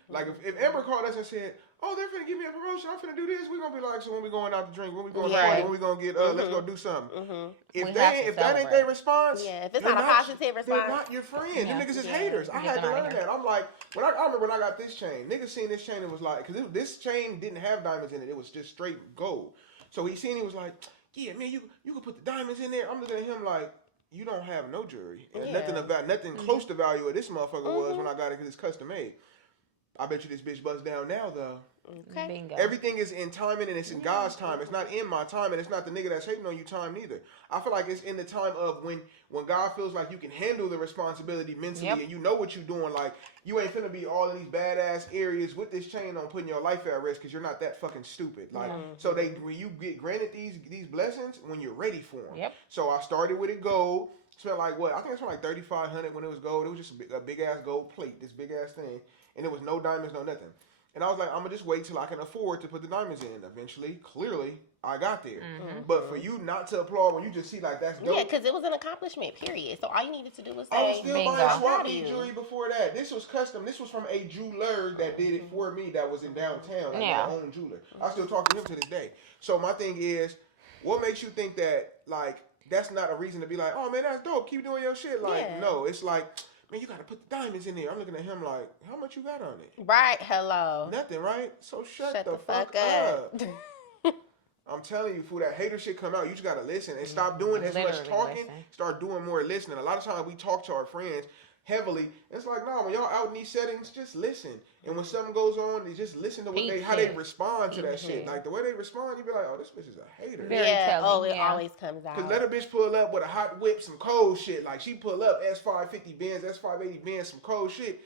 Like if Amber called us and said, "Oh, they're finna give me a promotion. I'm finna do this," we're gonna be like, "So when we going out to drink? When we going out? When we gonna get? Let's go do something." If that ain't their response, if it's not a positive response, they're not your friend. Them niggas is haters. I had to learn that. I'm like, I remember when I got this chain. Niggas seen this chain and was like, because this chain didn't have diamonds in it. It was just straight gold. So he was like, "Yeah, man, you can put the diamonds in there." I'm looking at him like, you don't have no jewelry. And nothing close to value of this motherfucker was when I got it because it's custom made. I bet you this bitch busts down now though. Okay. Bingo. Everything is in timing and it's in God's time. It's not in my time and it's not the nigga that's hating on you time neither. I feel like it's in the time of when God feels like you can handle the responsibility mentally and you know what you're doing. Like you ain't finna be all in these badass areas with this chain on putting your life at risk because you're not that fucking stupid. Like so when you get granted these blessings when you're ready for them. Yep. So I started with it gold. Spent like what? I think it spent like $3,500 when it was gold. It was just a big ass gold plate, this big ass thing, and there was no diamonds, no nothing. And I was like, I'm gonna just wait till I can afford to put the diamonds in. Eventually, clearly, I got there. But for you not to applaud when you just see like that's dope. Yeah, because it was an accomplishment, period. So all you needed to do was say, I was still buying swap meet you. jewelry before that. This was custom. This was from a jeweler that did it for me that was in downtown. Like my own jeweler. I still talk to him to this day. So my thing is, what makes you think that like that's not a reason to be like, oh man, that's dope. Keep doing your shit. Like no, it's like, man, you gotta put the diamonds in there. I'm looking at him like, how much you got on it? Right, hello. Nothing, right? So shut the fuck up. I'm telling you, fool, that hater shit come out. You just gotta listen and stop doing as much talking. Start doing more listening. A lot of times we talk to our friends heavily. It's like, nah, when y'all out in these settings, just listen. And when something goes on, they just listen to how they respond to that shit. Like the way they respond, you be like, oh, this bitch is a hater. It always comes out. Cause let a bitch pull up with a hot whip, some cold shit. Like she pull up S550 Benz, S580 Benz, some cold shit.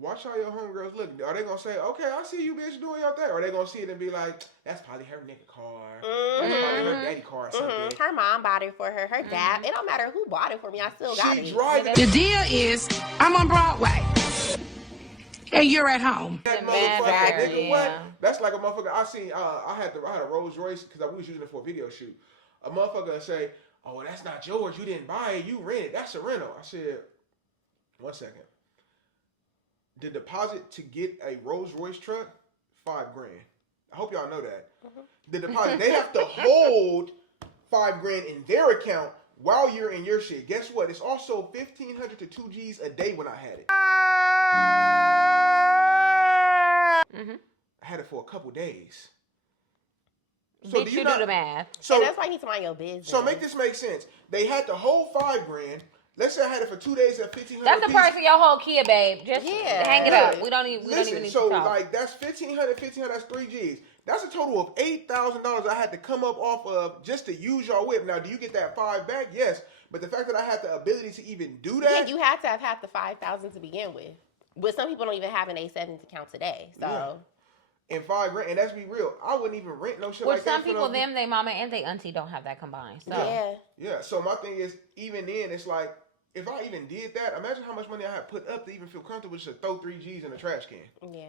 Watch how your homegirls look. Are they gonna say, okay, I see you bitch doing your thing? Or are they gonna see it and be like, that's probably her nigga car. That's probably her daddy car or something. Her mom bought it for her. Her dad. It don't matter who bought it for me. I still got it. She driving. The deal is, I'm on Broadway. And you're at home. That motherfucker, nigga, what? That's like a motherfucker. I seen. I had a Rolls Royce because we was using it for a video shoot. A motherfucker say, "Oh, well, that's not yours. You didn't buy it. You rented. That's a rental." I said, "1 second. The deposit to get a Rolls Royce truck, $5,000. I hope y'all know that. The deposit they have to hold $5,000 in their account while you're in your shit. Guess what? It's also 1,500 to 2 G's a day when I had it. I had it for a couple days. So do you do the math? So that's why you need to mind your business. So make this make sense. They had to hold $5,000. Let's say I had it for 2 days at $1,500. That's the price of your whole Kia, babe. Just hang it up. We don't even need to talk. So like that's $1,500, that's 3 G's. That's a total of $8,000 I had to come up off of just to use your whip. Now, do you get that $5,000 back? Yes. But the fact that I had the ability to even do that. Yeah, you had to have had the $5,000 to begin with. But some people don't even have an A7 account today. So. Yeah. And $5,000, and let's be real, I wouldn't even rent no shit like that. Some people, they mama and they auntie don't have that combined. So. Yeah. So my thing is, even then, it's like, if I even did that, imagine how much money I had put up to even feel comfortable just to throw 3 G's in a trash can. Yeah.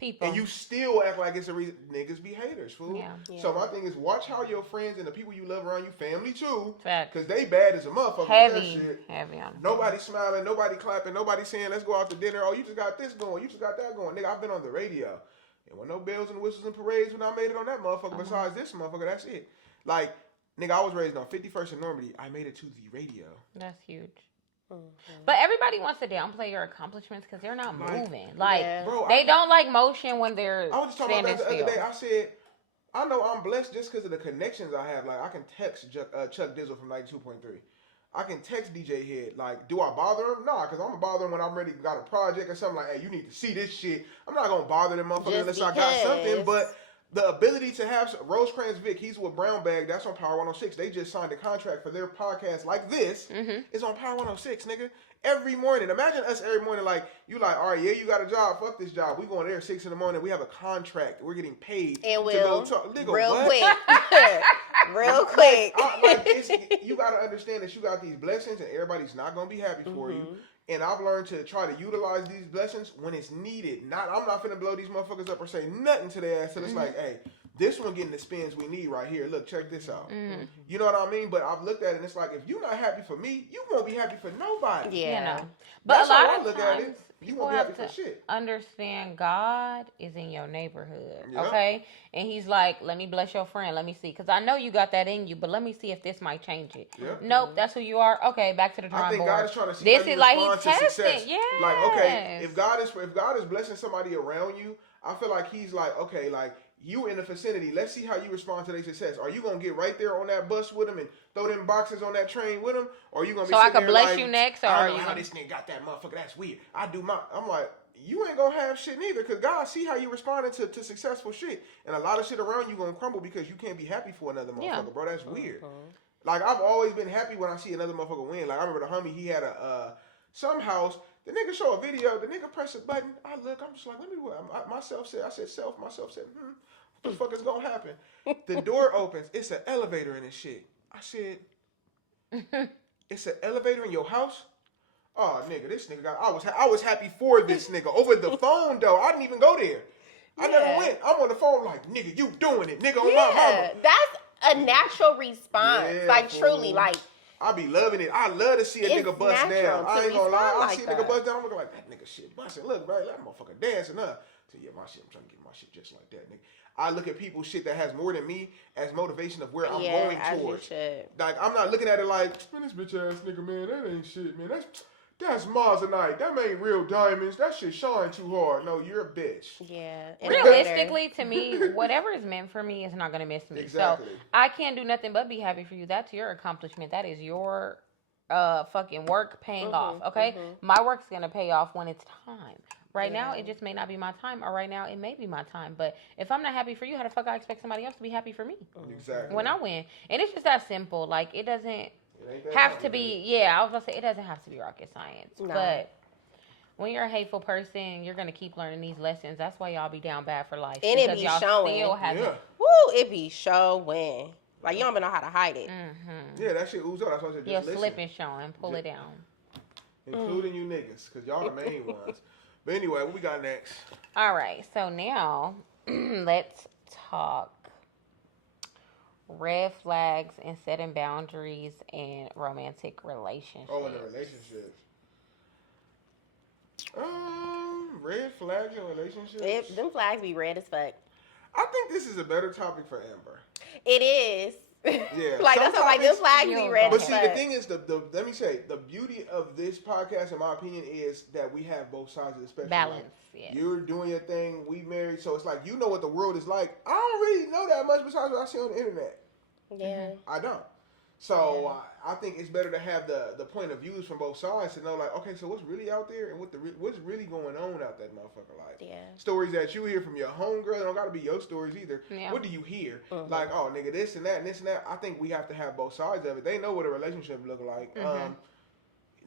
People. And you still act like it's a reason. Niggas be haters, fool. Yeah. So my thing is, watch how your friends and the people you love around you, family too, Fact. because they bad as a motherfucker. Heavy on Nobody smiling, nobody clapping, nobody saying, let's go out to dinner. Oh, you just got this going. You just got that going. Nigga, I've been on the radio. And when no bells and whistles and parades when I made it on that motherfucker, besides this motherfucker, that's it. Like, nigga, I was raised on 51st and Normandy. I made it to the radio. That's huge. But everybody wants to downplay your accomplishments because they're not moving. Like, bro, they don't like motion when they're I was just talking about standing that the still. other day. I said, I know I'm blessed just because of the connections I have. Like, I can text Chuck Dizzle from 92.3. I can text DJ Head. Like, do I bother him? Nah, because I'm going to bother him when I'm ready, got a project or something like, hey, you need to see this shit. I'm not going to bother them motherfuckers unless I got something. But the ability to have Rosecrans Vic, he's with Brown Bag, that's on Power 106. They just signed a contract for their podcast like this. It's on Power 106, nigga. Every morning. Imagine us every morning, like, you like, all right, yeah, you got a job. Fuck this job. We going there 6 in the morning. We have a contract. We're getting paid And to go talk. Nigga, real what? quick. Real quick. You got to understand that you got these blessings and everybody's not going to be happy for you. And I've learned to try to utilize these blessings when it's needed. I'm not finna blow these motherfuckers up or say nothing to their ass. So it's like, hey, this one getting the spins we need right here. Look, check this out. You know what I mean? But I've looked at it and it's like, if you're not happy for me, you won't be happy for nobody. Yeah. You know. But That's a lot how I of look times, at it. You people won't be have happy to for shit. understand God is in your neighborhood, Yep. okay? And he's like, let me bless your friend. Let me see. Because I know you got that in you, but let me see if this might change it. Yep. Nope, that's who you are. Okay, back to the drawing I think board. God is trying to see This how you is like respond he's to testing. success. Yes. Like, okay, if God is blessing somebody around you, I feel like he's like, okay, like, you in the vicinity, let's see how you respond to their success. Are you going to get right there on that bus with them and throw them boxes on that train with them? Or are you going to be So I sitting can there bless like, you next, or I are don't know you how gonna... this nigga got that motherfucker, that's weird. I do my, I'm like, you ain't going to have shit neither because God see how you responding to successful shit. And a lot of shit around you going to crumble because you can't be happy for another motherfucker, bro. That's weird. Like, I've always been happy when I see another motherfucker win. Like, I remember the homie, he had some house. The nigga show a video. The nigga press a button. I look. I'm just like, let me. Myself said. Myself said, what the fuck is gonna happen? The door opens. It's an elevator in this shit. I said, it's an elevator in your house? Oh, nigga, this nigga got. I was happy for this nigga over the phone though. I didn't even go there. I never went. I'm on the phone like, nigga, you doing it, nigga, on my mama. That's a natural response. Yeah, like, fool. Truly, like. I be loving it. I love to see a nigga bust down. I ain't gonna lie. I see a nigga bust down. I'm looking like, that nigga shit busting. Look, bro, that motherfucker dancing up. So yeah, my shit. I'm trying to get my shit just like that, nigga. I look at people's shit that has more than me as motivation of where I'm going towards. Like, I'm not looking at it like, man, this bitch ass nigga, man, that ain't shit, man. That's Moissanite. That ain't real diamonds. That shit shine too hard. No, you're a bitch. Yeah. Realistically, to me, whatever is meant for me is not going to miss me. Exactly. So I can't do nothing but be happy for you. That's your accomplishment. That is your fucking work paying off. Okay? My work's going to pay off when it's time. Right now, it just may not be my time, or right now, it may be my time. But if I'm not happy for you, how the fuck I expect somebody else to be happy for me? Exactly. When I win. And it's just that simple. Like, it doesn't have to be, I was going to say, it doesn't have to be rocket science. No. But when you're a hateful person, you're going to keep learning these lessons. That's why y'all be down bad for life. And it be showing. Woo, it be showing. Like, you don't even know how to hide it. Yeah, that shit ooze out. That's why I said just listen. Slipping showing. Pull it down. Including you niggas, because y'all the main ones. But anyway, what we got next? All right, so now let's talk red flags and setting boundaries in romantic relationships. Oh, in the relationships. Red flags in relationships. Them flags be red as fuck. I think this is a better topic for Amber. It is. Yeah, like that's what, like them flags be red. But see, the thing is, let me say, the beauty of this podcast, in my opinion, is that we have both sides of the spectrum. Balance. Like, you're doing your thing. We married, so it's like you know what the world is like. I don't really know that much besides what I see on the internet. Yeah, I don't. So I think it's better to have the point of views from both sides to know, like, okay, so what's really out there and what's really going on out that motherfucker life. Yeah. Stories that you hear from your homegirl, they don't got to be your stories either. Yeah. What do you hear? Like, oh, nigga, this and that and this and that. I think we have to have both sides of it. They know what a relationship look like.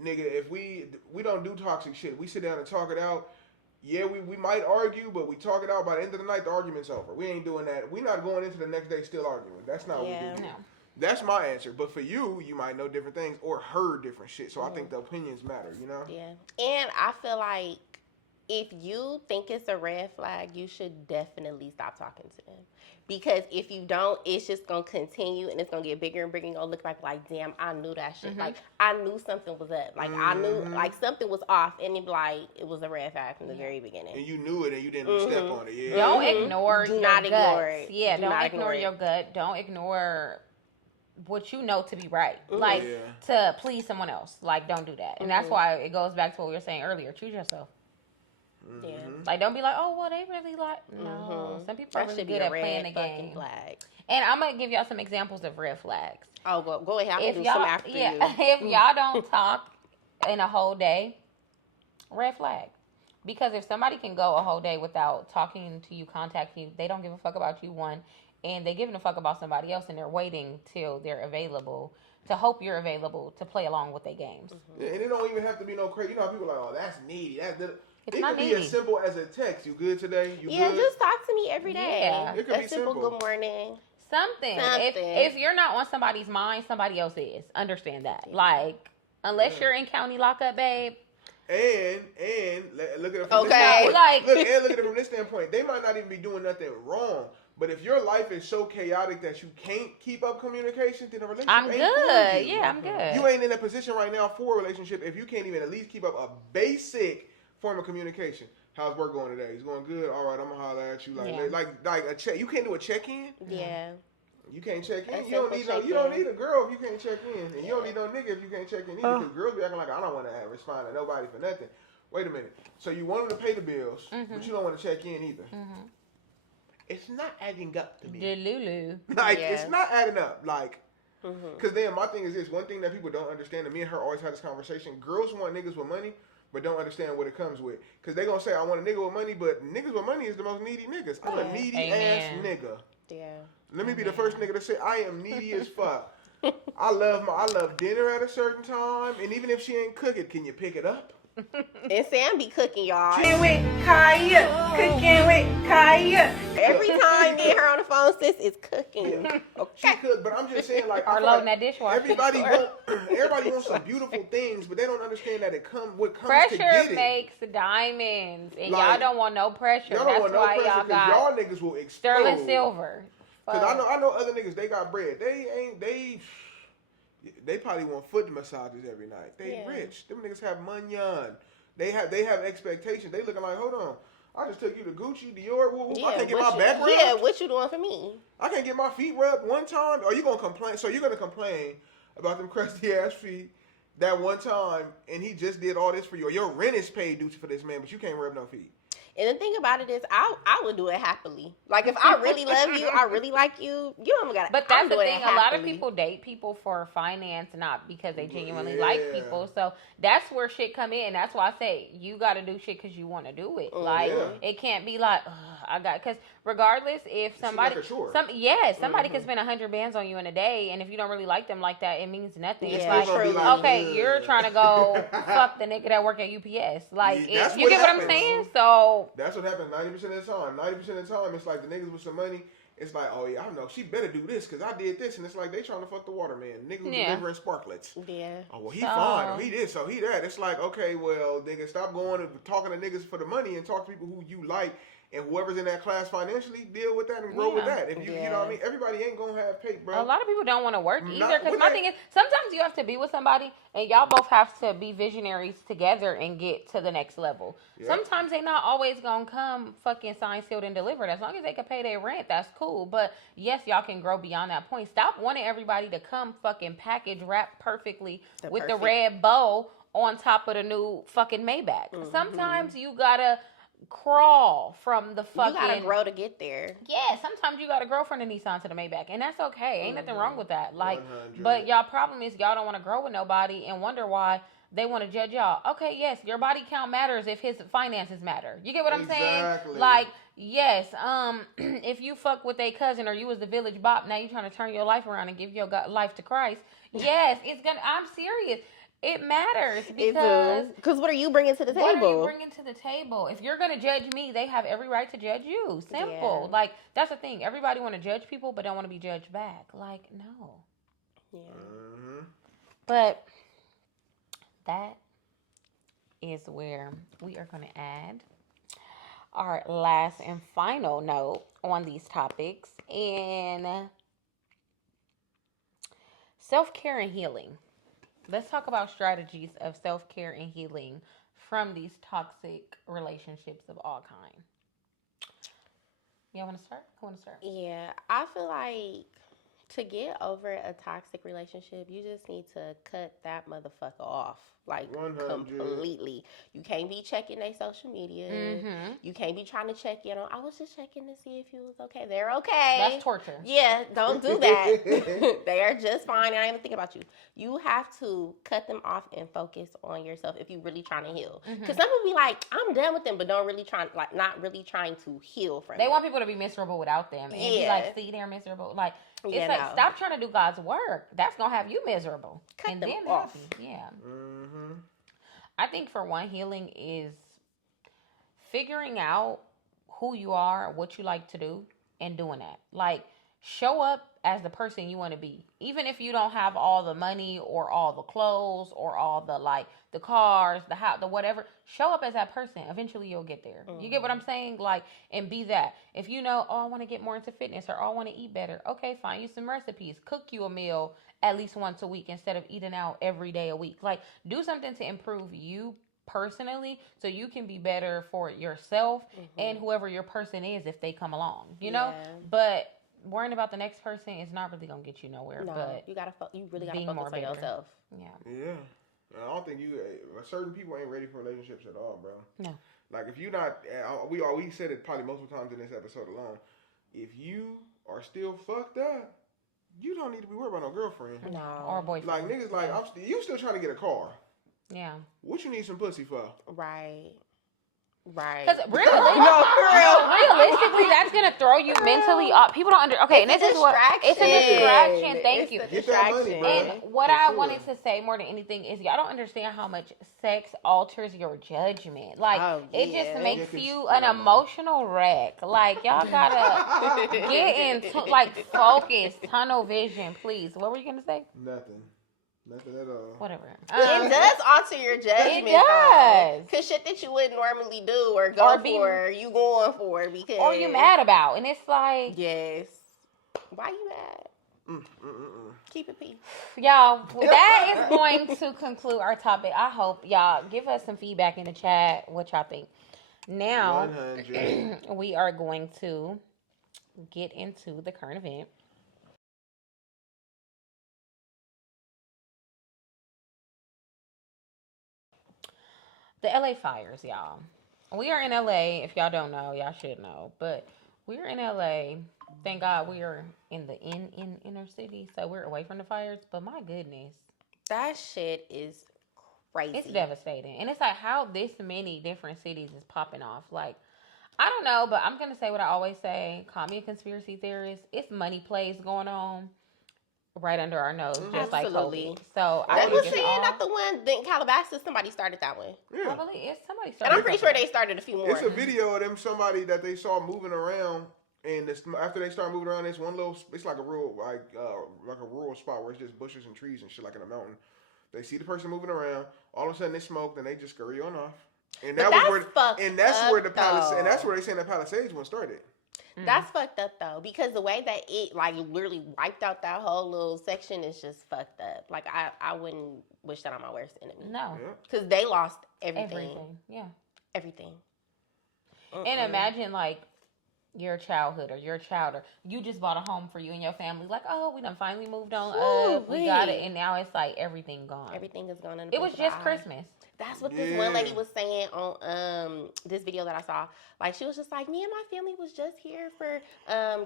Nigga, if we don't do toxic shit, we sit down and talk it out. Yeah, we might argue, but we talk it out. By the end of the night, the argument's over. We ain't doing that. We're not going into the next day still arguing. That's not what we do. No. That's my answer. But for you, you might know different things or heard different shit. So I think the opinions matter, you know? Yeah. And I feel like if you think it's a red flag, you should definitely stop talking to them. Because if you don't, it's just going to continue and it's going to get bigger and bigger. And you're going to look back like, damn, I knew that shit. Like, I knew something was up. Like, I knew, like, something was off. And it was a red flag from the very beginning. And you knew it and you didn't step on it. Yeah. Don't ignore Do your not guts. ignore it. Yeah, don't ignore your gut. Don't ignore what you know to be right, Mm-hmm. like to please someone else. Like, don't do that. And that's why it goes back to what we were saying earlier. Choose yourself. Yeah. Like, don't be like, oh, well, they really like. No, some people are That really should be good a at playing red the fucking game. flag. And I'm gonna give y'all some examples of red flags. Oh, go ahead. I'm If gonna do some y'all, after you. if y'all don't talk in a whole day, red flag. Because if somebody can go a whole day without talking to you, contacting you, they don't give a fuck about you, one, and they giving a fuck about somebody else, and they're waiting till they're available to hope you're available to play along with their games. Yeah, and it don't even have to be no crazy. You know how people are like, oh, that's needy. It's It not could be needy. as simple as a text. You good today? You Yeah, good? just talk to me every day. Yeah. It could be a simple simple. good morning. Something. Something. If you're not on somebody's mind, somebody else is. Understand that. Like, unless you're in county lockup, babe. And look at it from this Okay. standpoint. Like- look at it from this standpoint. They might not even be doing nothing wrong. But if your life is so chaotic that you can't keep up communication, then a relationship I'm ain't good. for you. Yeah, I'm good. You ain't in a position right now for a relationship if you can't even at least keep up a basic form of communication. How's work going today? It's going good. All right, I'm gonna holler at you. Like a check. You can't do a check-in. Yeah. You can't check in. A You don't simple need no. You check-in. don't need a girl if you can't check in, and you don't need no nigga if you can't check in either. Because girls be acting like I don't want to respond to nobody for nothing. Wait a minute. So you want them to pay the bills, but you don't want to check in either. It's not adding up to me. Delulu. Like Yeah. it's not adding up. Like, because then my thing is this. One thing that people don't understand, and me and her always had this conversation. Girls want niggas with money, but don't understand what it comes with. Because they gonna say I want a nigga with money, but niggas with money is the most needy niggas. I'm a needy ass Amen. nigga. Yeah. Let me be the first nigga to say I am needy as fuck. I love dinner at a certain time, and even if she ain't cook it, can you pick it up? And Sam be cooking, y'all. Cooking with Kaya. Cooking with Kaya. Every time me and her on the phone, sis is cooking. She could, but I'm just saying, like, I Or feel loading like that dishwasher. everybody wants some beautiful things, but they don't understand that what comes to Pressure get it. makes diamonds, and Like, y'all don't want no pressure. Y'all That's don't want no why pressure y'all because got y'all niggas will explode. sterling silver. Because I know other niggas, they got bread. They probably want foot massages every night. They rich. Them niggas have money. They have expectations. They looking like, hold on, I just took you to Gucci, Dior. I can't get my back rubbed. Yeah, what you doing for me? I can't get my feet rubbed one time. Are you gonna complain? So you're gonna complain about them crusty ass feet that one time, and he just did all this for you. Or your rent is paid due for this man, but you can't rub no feet. And the thing about it is, I would do it happily. Like, if I really love you, I really like you, you don't gotta. But that's I'm the doing thing. it A lot of happily. people date people for finance, not because they genuinely Yeah. like people. So that's where shit come in. And that's why I say you got to do shit because you want to do it. Like, yeah. it can't be like, because regardless, if somebody, like a chore. somebody can spend 100 bands on you in a day, and if you don't really like them like that, it means nothing. It's Yeah, like, true. okay, you're trying to go fuck the nigga that work at UPS. Like, Yeah, that's you what get what I'm happens. saying? So That's what happens 90% of the time. 90% of the time, it's like the niggas with some money. It's like, oh yeah, I know she better do this because I did this, and it's like they trying to fuck the waterman. Niggas who Yeah. delivering sparklets. Yeah. Oh well, he So- fine, or he this, or he that. It's like, okay, well, nigga, stop going and talking to niggas for the money and talk to people who you like, and whoever's in that class financially, deal with that and grow with Yeah. that. If you know what I mean, everybody ain't gonna have pay, bro. a lot of people don't want to work Not- either. Because what my they- thing is, sometimes you have to be with somebody and y'all both have to be visionaries together and get to the next level. Yeah. Sometimes they not always gonna come fucking signed, sealed, and delivered. As long as they can pay their rent, that's cool. But yes, y'all can grow beyond that point. Stop wanting everybody to come fucking package wrap perfectly with the perfect- red bow on top of the new fucking Maybach. Sometimes you gotta crawl from the fucking. You gotta grow to get there. Yeah, sometimes you got to grow from the Nissan to the Maybach, and that's okay. Ain't nothing wrong with that. Like, 100. but y'all problem is y'all don't want to grow with nobody and wonder why they want to judge y'all. Okay, yes, your body count matters if his finances matter. You get what I'm saying? Exactly. Like, yes, if you fuck with a cousin or you was the village bop, now you trying to turn your life around and give your life to Christ. Yes, it's gonna. I'm serious. It matters because. Because what are you bringing to the What are you table? bringing to the table? If you're gonna judge me, they have every right to judge you. Simple. Yeah. Like, that's the thing. Everybody want to judge people, but don't want to be judged back. Like, no. Yeah. But that is where we are going to add our last and final note on these topics in self-care and healing. Let's talk about strategies of self-care and healing from these toxic relationships of all kind. Y'all want to start? I want to start. Yeah, I feel like To get over a toxic relationship, you just need to cut that motherfucker off. Like 100. completely. You can't be checking their social media. You can't be trying to check in on, I was just checking to see if you was okay. They're okay. That's torture. Yeah, don't do that. They are just fine. I don't even think about you. You have to cut them off and focus on yourself if you're really trying to heal. Because some people be like, I'm done with them, but not really trying to heal from They them. want people to be miserable without them. And be like, see, they're miserable. Like, it's like, stop trying to do God's work. That's going to have you miserable. Cut and them then off. Happy. Yeah. I think for one, healing is figuring out who you are, what you like to do, and doing that. Like, show up as the person you want to be. Even if you don't have all the money or all the clothes or all the, like, the cars, the house, the whatever. Show up as that person. Eventually you'll get there. You get what I'm saying? Like, and be that. If you know, oh, I want to get more into fitness, or oh, I want to eat better. Okay, find you some recipes. Cook you a meal at least once a week instead of eating out every day a week. Like, do something to improve you personally so you can be better for yourself and whoever your person is if they come along, you know? But worrying about the next person is not really gonna get you nowhere. No, but you really gotta focus on yourself. Yeah. I don't think certain people ain't ready for relationships at all, bro. No. Like, if you're not, we said it probably multiple times in this episode alone. If you are still fucked up, you don't need to be worried about no girlfriend. No. Or a boyfriend. Like, niggas, like, you still trying to get a car. Yeah. What you need some pussy for? Right. Because realistically, that's gonna throw you mentally off. People don't and this is what it's a distraction. Thank you. Get that money, bro. And what I wanted to say more than anything is y'all don't understand how much sex alters your judgment. Like it just makes you an emotional wreck. Like y'all gotta get into like focus, tunnel vision, please. What were you gonna say? Nothing at all. Whatever. It does alter your judgment. It does. Because shit that you wouldn't normally do or go for, you going for because. Or you mad about. And it's like. Yes. Why you mad? Keep it peace. Y'all, that is going to conclude our topic. I hope y'all give us some feedback in the chat what y'all think. Now, we are going to get into the current event. The LA fires, y'all. We are in LA. If y'all don't know, y'all should know. But we're in LA. Thank God we are in the inner city, so we're away from the fires. But my goodness, that shit is crazy. It's devastating, and it's like how this many different cities is popping off. Like, I don't know, but I'm gonna say what I always say. Call me a conspiracy theorist. It's money plays going on right under our nose, just like COVID. So I was saying not the one in Calabasas. Somebody started that one. Yeah. I believe it's somebody started. And I'm pretty sure they started a few more. It's a video of them, somebody that they saw moving around, and after they start moving around, it's one little. It's like a rural, like a rural spot where it's just bushes and trees and shit, like in a mountain. They see the person moving around. All of a sudden, they smoke, then they just scurry on off. And that's where the Palisades, and that's where they saying the Palisades one started. That's fucked up though, because the way that it like literally wiped out that whole little section is just fucked up. Like I wouldn't wish that on my worst enemy. No, because they lost everything. Yeah, everything. And imagine like your childhood or your child, or you just bought a home for you and your family. Like, oh, we done finally moved on. We got it, and now it's like everything gone. Everything is gone. It was just Christmas. That's what this one lady was saying on this video that I saw. Like, she was just like, me and my family was just here for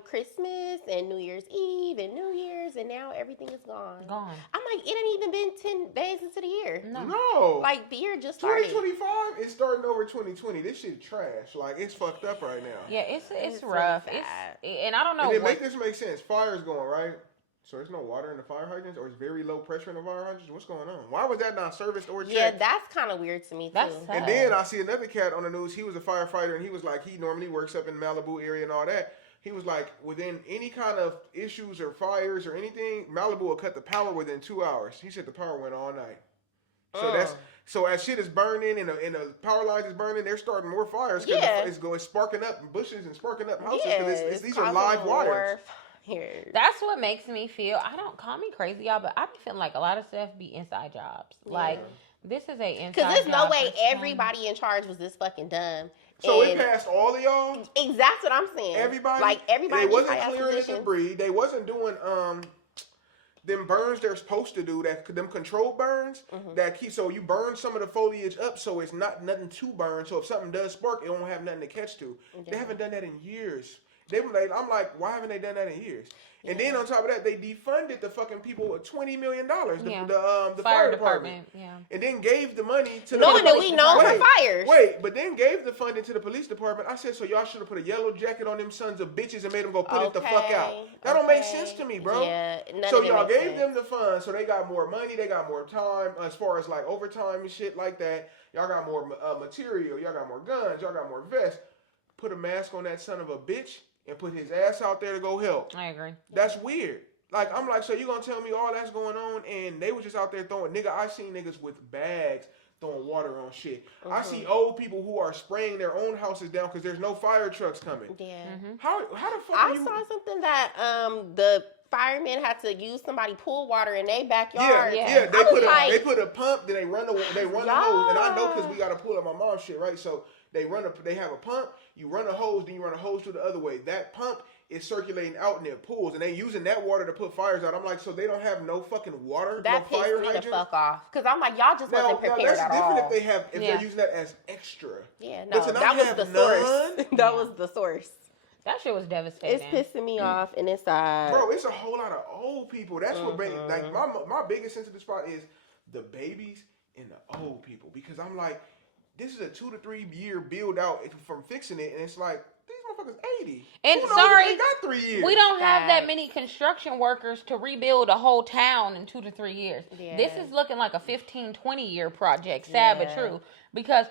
Christmas and New Year's Eve and New Year's, and now everything is gone. Gone. I'm like, it ain't even been 10 days into the year. No. Like, the year just started. 2025 is starting over 2020. This shit trash. Like, it's fucked up right now. Yeah, it's rough. Really and I don't know. And make this make sense. Fire's going, right? So there's no water in the fire hydrants, or it's very low pressure in the fire hydrants? What's going on? Why was that not serviced or checked? Yeah, that's kind of weird to me, too. And then I see another cat on the news. He was a firefighter, and he was like, he normally works up in Malibu area and all that. He was like, within any kind of issues or fires or anything, Malibu will cut the power within 2 hours. He said the power went all night. So so as shit is burning and the power lines is burning, they're starting more fires. Yeah. It's sparking up bushes and sparking up houses. Yeah, these are live wires. That's what makes me feel. Call me crazy, y'all, but I be feeling like a lot of stuff be inside jobs. Like, this is a inside job. Because there's no way everybody in charge was this fucking dumb. So it passed all of y'all? Exactly what I'm saying. Everybody? Like, everybody. They wasn't clearing the debris. They wasn't doing, them burns they're supposed to do, that them controlled burns that keep, so you burn some of the foliage up so it's not nothing to burn. So if something does spark, it won't have nothing to catch to. Yeah. They haven't done that in years. I'm like, why haven't they done that in years? Yeah. And then on top of that, they defunded the fucking people with $20 million. The fire department. Yeah. And then gave the money to the knowing that we know for fires. But then gave the funding to the police department. I said, so y'all should have put a yellow jacket on them sons of bitches and made them go put it the fuck out. That don't make sense to me, bro. Yeah, so y'all gave them the funds, so they got more money, they got more time as far as like overtime and shit like that. Y'all got more material, y'all got more guns, y'all got more vests. Put a mask on that son of a bitch and put his ass out there to go help. I agree. That's weird. Like, I'm like, so you gonna tell me all that's going on, and they was just out there throwing, I seen niggas with bags throwing water on shit. I see old people who are spraying their own houses down because there's no fire trucks coming. Yeah. How the fuck I saw something that the firemen had to use somebody pool water in their backyard. Yeah. They put a pump, then they run the hose, and I know because we got to pull up my mom's shit, right? So they have a pump, you run a hose, then you run a hose to the other way. That pump is circulating out in their pools, and they using that water to put fires out. I'm like, so they don't have no fucking water, that no fire pissed me hydrant? the fuck off, because I'm like, y'all just wasn't prepared at all. That's different if they're using that as extra. Yeah, no, that was the source. That was the source. That shit was devastating. It's pissing me off, and it's bro, it's a whole lot of old people. That's what like my biggest sensitive spot is the babies and the old people, because I'm like, this is a 2 to 3 year build out from fixing it, and it's like, these motherfuckers 80. And they got 3 years. We don't have that many construction workers to rebuild a whole town in 2 to 3 years. Yeah. This is looking like a 15, 20 year project, sad but true, because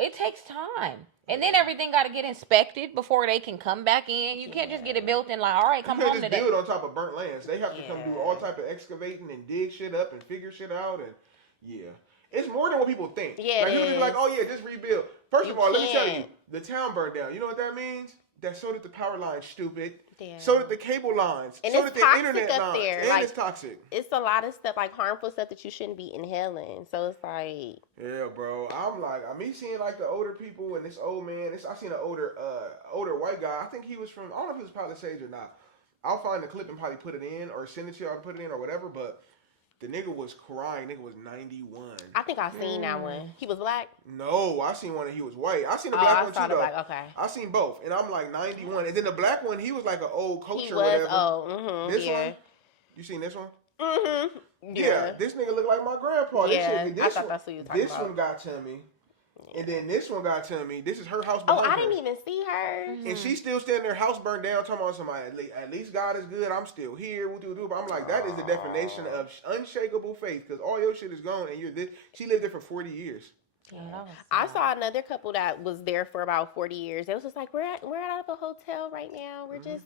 it takes time. And then everything got to get inspected before they can come back in. You can't just get it built and like, all right, come home today. They build on top of burnt lands. They have to come do all type of excavating and dig shit up and figure shit out. And it's more than what people think. Yeah, like, people be like, oh yeah, just rebuild. First of all, let me tell you, the town burned down. You know what that means? That so did the power lines, stupid. Damn. So did the cable lines. And so did the internet lines. There. And like, it's toxic. It's a lot of stuff, like harmful stuff that you shouldn't be inhaling. So it's like, yeah, bro. I'm like, me seeing like the older people and this old man. I seen an older white guy. I think he was from, I don't know if he was Palisades or not. I'll find the clip and probably put it in or send it to you or put it in or whatever. But the nigga was crying. Nigga was 91. I think I seen that one. He was black? No, I seen one and he was white. I seen the black one too, though. Okay. I seen both. And I'm like 91. And then the black one, he was like an old coach or whatever. This one? You seen this one? Mm-hmm. Yeah. This nigga look like my grandpa. Yeah, I thought that's what you was talking about. This one got to me. And then this one got to me. This is her house behind her. I didn't even see her. And she's still standing there, house burned down, talking about somebody, at least God is good, I'm still here, But I'm like, that is the definition of unshakable faith, because all your shit is gone, and you're this. She lived there for 40 years. Yeah. I saw another couple that was there for about 40 years. It was just like, we're out of a hotel right now. We're just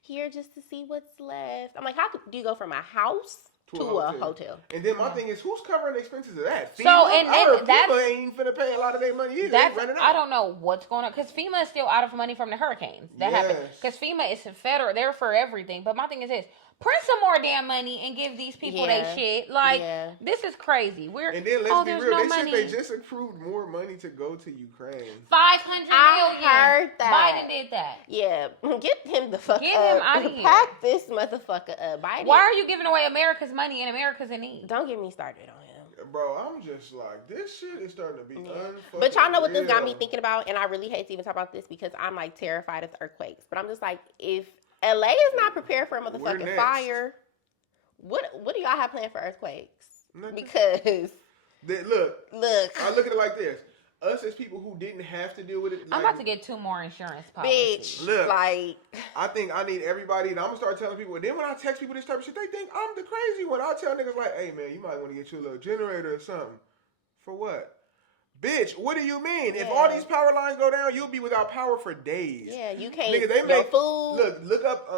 here just to see what's left. I'm like, how do you go from a house to a hotel? And then my thing is, who's covering the expenses of that? FEMA? So and FEMA ain't even finna pay a lot of their money either. I don't know what's going on, because FEMA is still out of money from the hurricanes that happened. Because FEMA is federal; they're for everything. But my thing is this: print some more damn money and give these people their shit. Like this is crazy. And then let's be real. They just approved more money to go to Ukraine. $500 million. I heard that. Biden did that. Yeah, get him the fuck up. Get him out of here. Pack this motherfucker up. Biden. Why are you giving away America's money and America's in need? Don't get me started on him. Bro, I'm just like, this shit is starting to be unfucking But y'all know what real. this got me thinking about, and I really hate to even talk about this because I'm like terrified of earthquakes. But I'm just like, if LA is not prepared for a motherfucking fire, what do y'all have planned for earthquakes? Nothing. Because look, I look at it like this. Us as people who didn't have to deal with it. I'm about to get 2 more insurance policies. Bitch, look, like, I think I need everybody, and I'm gonna start telling people. And then when I text people this type of shit, they think I'm the crazy one. I tell niggas like, hey man, you might want to get you a little generator or something. For what? Bitch, what do you mean? Yeah. If all these power lines go down, you'll be without power for days. Yeah, you can't. Nigga, they make food. Look up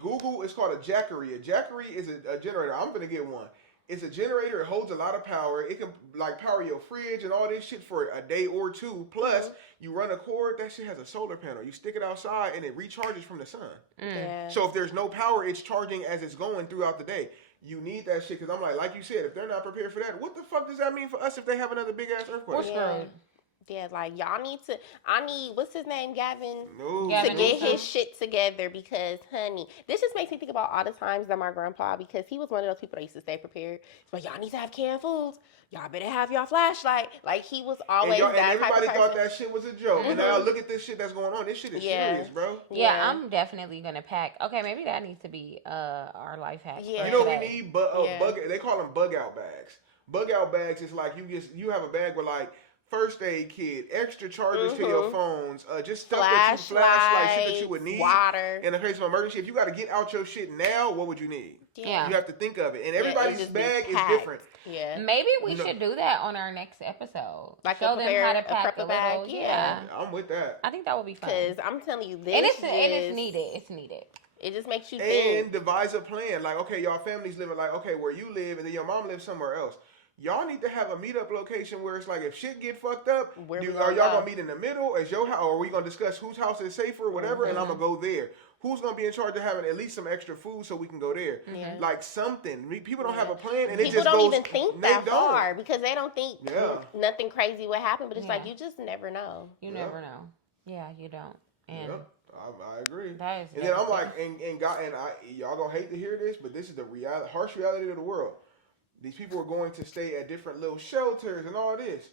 Google. It's called a jackery. A jackery is a generator. I'm gonna get one. It's a generator. It holds a lot of power. It can like power your fridge and all this shit for a day or two. Plus, you run a cord. That shit has a solar panel. You stick it outside and it recharges from the sun. Yeah. So if there's no power, it's charging as it's going throughout the day. You need that shit because I'm like you said, if they're not prepared for that, what the fuck does that mean for us if they have another big ass earthquake? We're screwed. Yeah, like y'all need to. I need what's his name, Gavin, No. to Gavin get Newsom. his shit together because, honey, this just makes me think about all the times that my grandpa, because he was one of those people that used to stay prepared. But y'all need to have canned foods. Y'all better have your flashlight. Like he was always And that type everybody of thought person. that shit was a joke. And now look at this shit that's going on. This shit is serious, bro. Yeah, I'm definitely gonna pack. Okay, maybe that needs to be our life hack. Yeah. You know what today. we need? Bug. They call them bug out bags. Bug out bags is like you have a bag with like first aid kit, extra chargers to your phones, just stuff flashlight, shit that you would need, water. in the case of emergency. If you got to get out your shit now, what would you need? Yeah. You have to think of it, and everybody's just bag be is packed. different. Yeah. Maybe we should do that on our next episode. Like show them how to a pack prepper a bag. little. Yeah. I'm with that. I think that would be fun. Because I'm telling you, this And it's needed. It's needed. It just makes you And think. devise a plan. Like, okay, y'all families living like, okay, where you live, and then your mom lives somewhere else. Y'all need to have a meetup location where it's like, if shit get fucked up, Where we are y'all go? gonna meet in the middle? Is your house, or are we gonna discuss whose house is safer or whatever? And I'm gonna go there. Who's gonna be in charge of having at least some extra food so we can go there? Like something. People don't have a plan, and it People just don't goes. even think they that don't. far because they don't think nothing crazy would happen. But it's like Yeah. you just never know. You never know. Yeah, you don't. And Yep, I agree. that is And then I'm devastating. like, y'all gonna hate to hear this, but this is the harsh reality of the world. These people are going to stay at different little shelters and all this.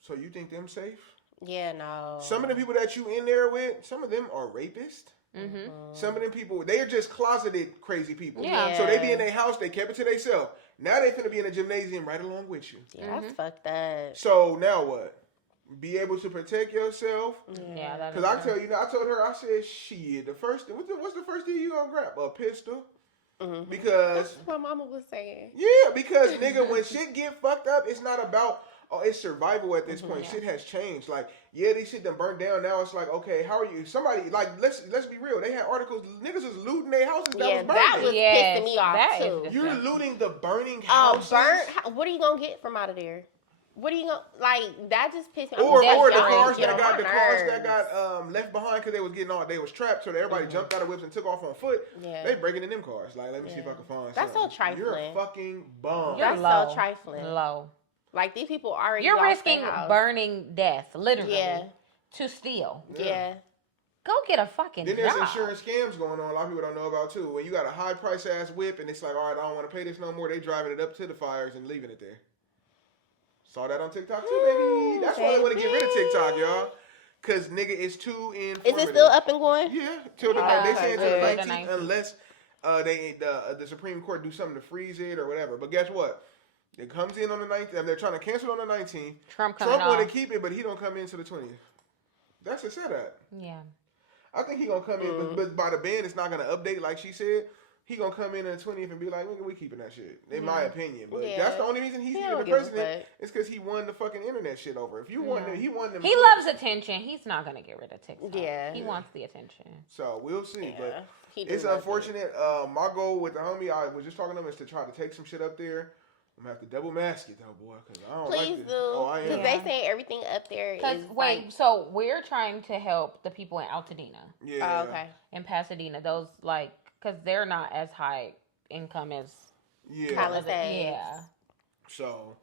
So you think them safe? Yeah, no. Some of the people that you in there with, some of them are rapists. Some of them people, they are just closeted crazy people. Yeah. So they be in their house, they kept it to themselves. Now they finna be in a gymnasium right along with you. Yeah, that's fucked up. So now what? Be able to protect yourself. Yeah, that is Because I true. tell you, I told her, I said, shit, what's the first thing you gonna grab? A pistol. Because That's what Mama was saying. yeah, because nigga, when shit get fucked up, it's not about it's survival at this point. Shit has changed. Like, yeah, these shit done burnt down. Now it's like, okay, how are you? Somebody like let's be real. They had articles. Niggas was looting their houses that Yeah, was burning. that was Yes, pissing me off that is too. just- You're looting the burning Oh, houses. What are you gonna get from out of there? What are you gonna like? That just pissed me off. Or That's the y'all cars get that on got my nerves. left behind because they was trapped, so that everybody jumped out of whips and took off on foot. Yeah. They breaking in them cars. Like, let me see if I can find. That's so something. trifling. You're a fucking bum. You're That's low. so trifling. Low. Like these people already. You're lost their risking house. burning death, literally, Yeah. to steal. Yeah. Go get a fucking Then there's job. insurance scams going on. A lot of people don't know about too. When you got a high price ass whip and it's like, all right, I don't want to pay this no more. They driving it up to the fires and leaving it there. Saw that on TikTok too, baby. That's why they want to get rid of TikTok, y'all. Cause nigga, it's too informative. Is it still up and going? Yeah, till the Yeah, they saying till the good. 19th, unless the Supreme Court do something to freeze it or whatever. But guess what? It comes in on the 19th. They're trying to cancel it on the 19th. Trump coming want to off. keep it, but he don't come in till the 20th. That's a setup. Yeah. I think he gonna come in, but by the band, it's not gonna update like she said. He gonna come in on the 20th and be like, "Nigga, we keeping that shit." In my opinion, but Yeah. that's the only reason he's He even don't the give a president. fuck. It's because he won the fucking internet shit over. If you won, he won them. He loves attention. He's not gonna get rid of TikTok. Yeah. He wants the attention. So we'll see, Yeah, but he do it's love unfortunate. My goal with the homie, I was just talking to him, is to try to take some shit up there. I'm gonna have to double mask it though, boy, because I don't Please like do. this. Oh, I Because am. they say everything up there Because is wait, like, so we're trying to help the people in Altadena, Yeah. oh, okay. in Pasadena. Those because they're not as high income as Yeah. Palisades. yeah. So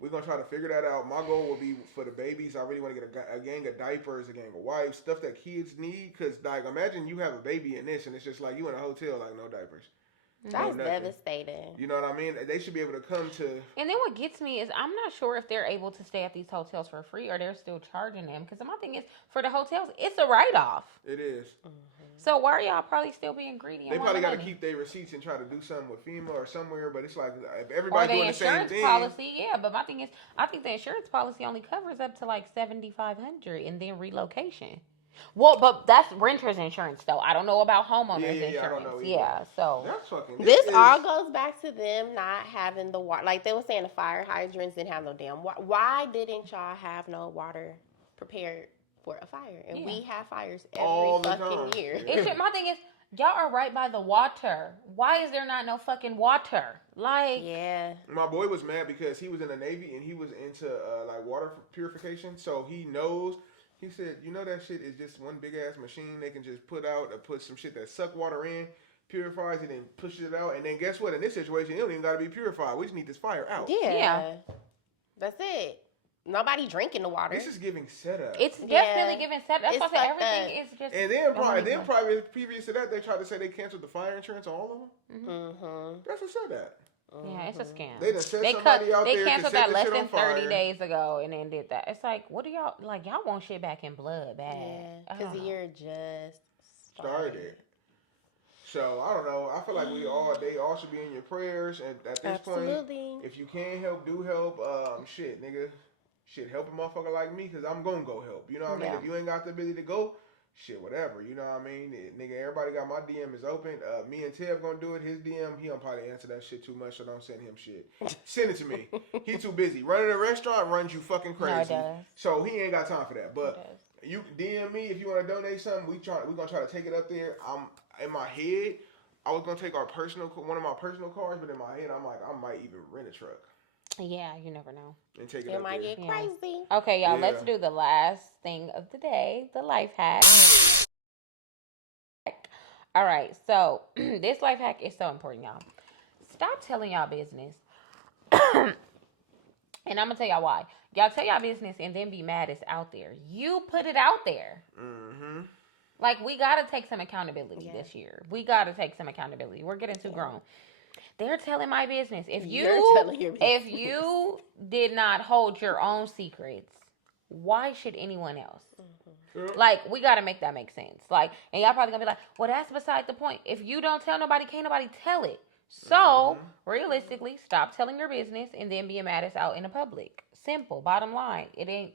we're gonna try to figure that out. My goal will be for the babies. I really want to get a gang of diapers, a gang of wipes, stuff that kids need. Cause like, imagine you have a baby in this, and it's just like you in a hotel, like no diapers. That's nothing. devastating. You know what I mean? They should be able to come to. And then what gets me is I'm not sure if they're able to stay at these hotels for free or they're still charging them. Because my thing is, for the hotels, it's a write-off. It is. So why are y'all probably still being greedy? They and probably got wanting to money? keep their receipts and try to do something with FEMA or somewhere. But it's like if Or everybody the doing the same insurance thing. policy, yeah. But my thing is, I think the insurance policy only covers up to like $7,500 and then relocation. Well, but that's renter's insurance though. I don't know about homeowners Yeah, I insurance. don't know either. Yeah, so That's fucking. This is- all goes back to them not having the water. Like they were saying, the fire hydrants didn't have no damn water. Why didn't y'all have no water prepared for a fire? And we have fires All every the fucking time. year. It's just, my thing is, y'all are right by the water. Why is there not no fucking water? Like, Yeah. My boy was mad because he was in the Navy and he was into like water purification, so he knows. He said, "You know that shit is just one big ass machine. They can just put some shit that suck water in, purifies it, and pushes it out. And then guess what? In this situation, it don't even got to be purified. We just need this fire out." Yeah. Yeah. That's it. Nobody drinking the water. This is giving setup. It's definitely giving setup. That's It's why I said fucked everything is just. And then probably previous to that, they tried to say they canceled the fire insurance on all of them. Mm-hmm. That's what said that. Yeah, it's a scam. They done set somebody out there They to canceled set that the less shit than on 30 fire. days ago and then did that. It's like, what do y'all like? Y'all want shit back in blood bad. Yeah, because the year just Started. So I don't know. I feel like they all should be in your prayers. And at this point, if you can help, do help. Shit, nigga, help a motherfucker like me because I'm gonna go help. You know what I mean? If you ain't got the ability to go, shit, whatever. You know what I mean? Nigga, everybody got my DM is open. Me and Tev gonna do it. His DM, he don't probably answer that shit too much, so don't send him shit. Send it to me. He too busy. Running a restaurant runs you fucking crazy. No, it does. So he ain't got time for that. But you DM me if you want to donate something. We gonna try to take it up there. I'm in my head. I was gonna take one of my personal cars, but in my head, I'm like, I might even rent a truck. Yeah, you never know. And take it It up might there. get crazy. Okay, y'all, let's do the last thing of the day, the life hack. All right, so this life hack is so important, y'all. Stop telling y'all business. And I'm going to tell y'all why. Y'all tell y'all business and then be mad it's out there. You put it out there. Mm-hmm. Like, we got to take some accountability this year. We got to take some accountability. We're getting too grown. They're telling my business. If you did not hold your own secrets, why should anyone else? Mm-hmm. Like, we got to make that make sense. Like, and y'all probably going to be like, well, that's beside the point. If you don't tell nobody, can't nobody tell it. So, realistically, stop telling your business and then being mad it's out in the public. Simple. Bottom line. It ain't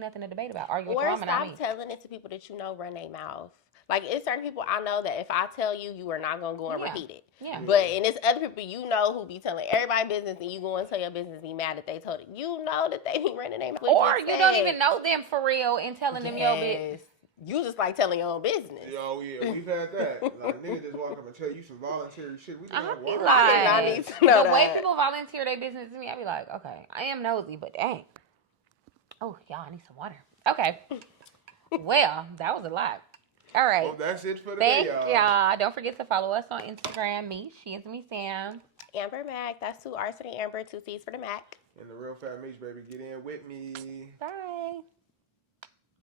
nothing to debate about. Argue with your mama, not me. Or stop telling it to people that you know run their mouth. Like, it's certain people I know that if I tell you, you are not going to go and repeat it. Yeah. But, and it's other people you know who be telling everybody business and you go and tell your business be mad that they told it. You know that they be running their mouth. Or you don't even know them for real and telling them your business. You just like telling your own business. Oh, yeah, we've had that. Like, niggas just walk up and tell you some voluntary shit. We I like, be wow. I need to know the way that. people volunteer their business to me, I be like, okay, I am nosy, but dang. Oh, y'all, I need some water. Okay. Well, that was a lot. All right. Well, that's it for Thank today, y'all. y'all. Don't forget to follow us on Instagram. Me, she is me, Sam. Amber Mac. That's 2 R's for the Amber, 2 C's for the Mac. And the real fat Meech, baby, get in with me. Bye.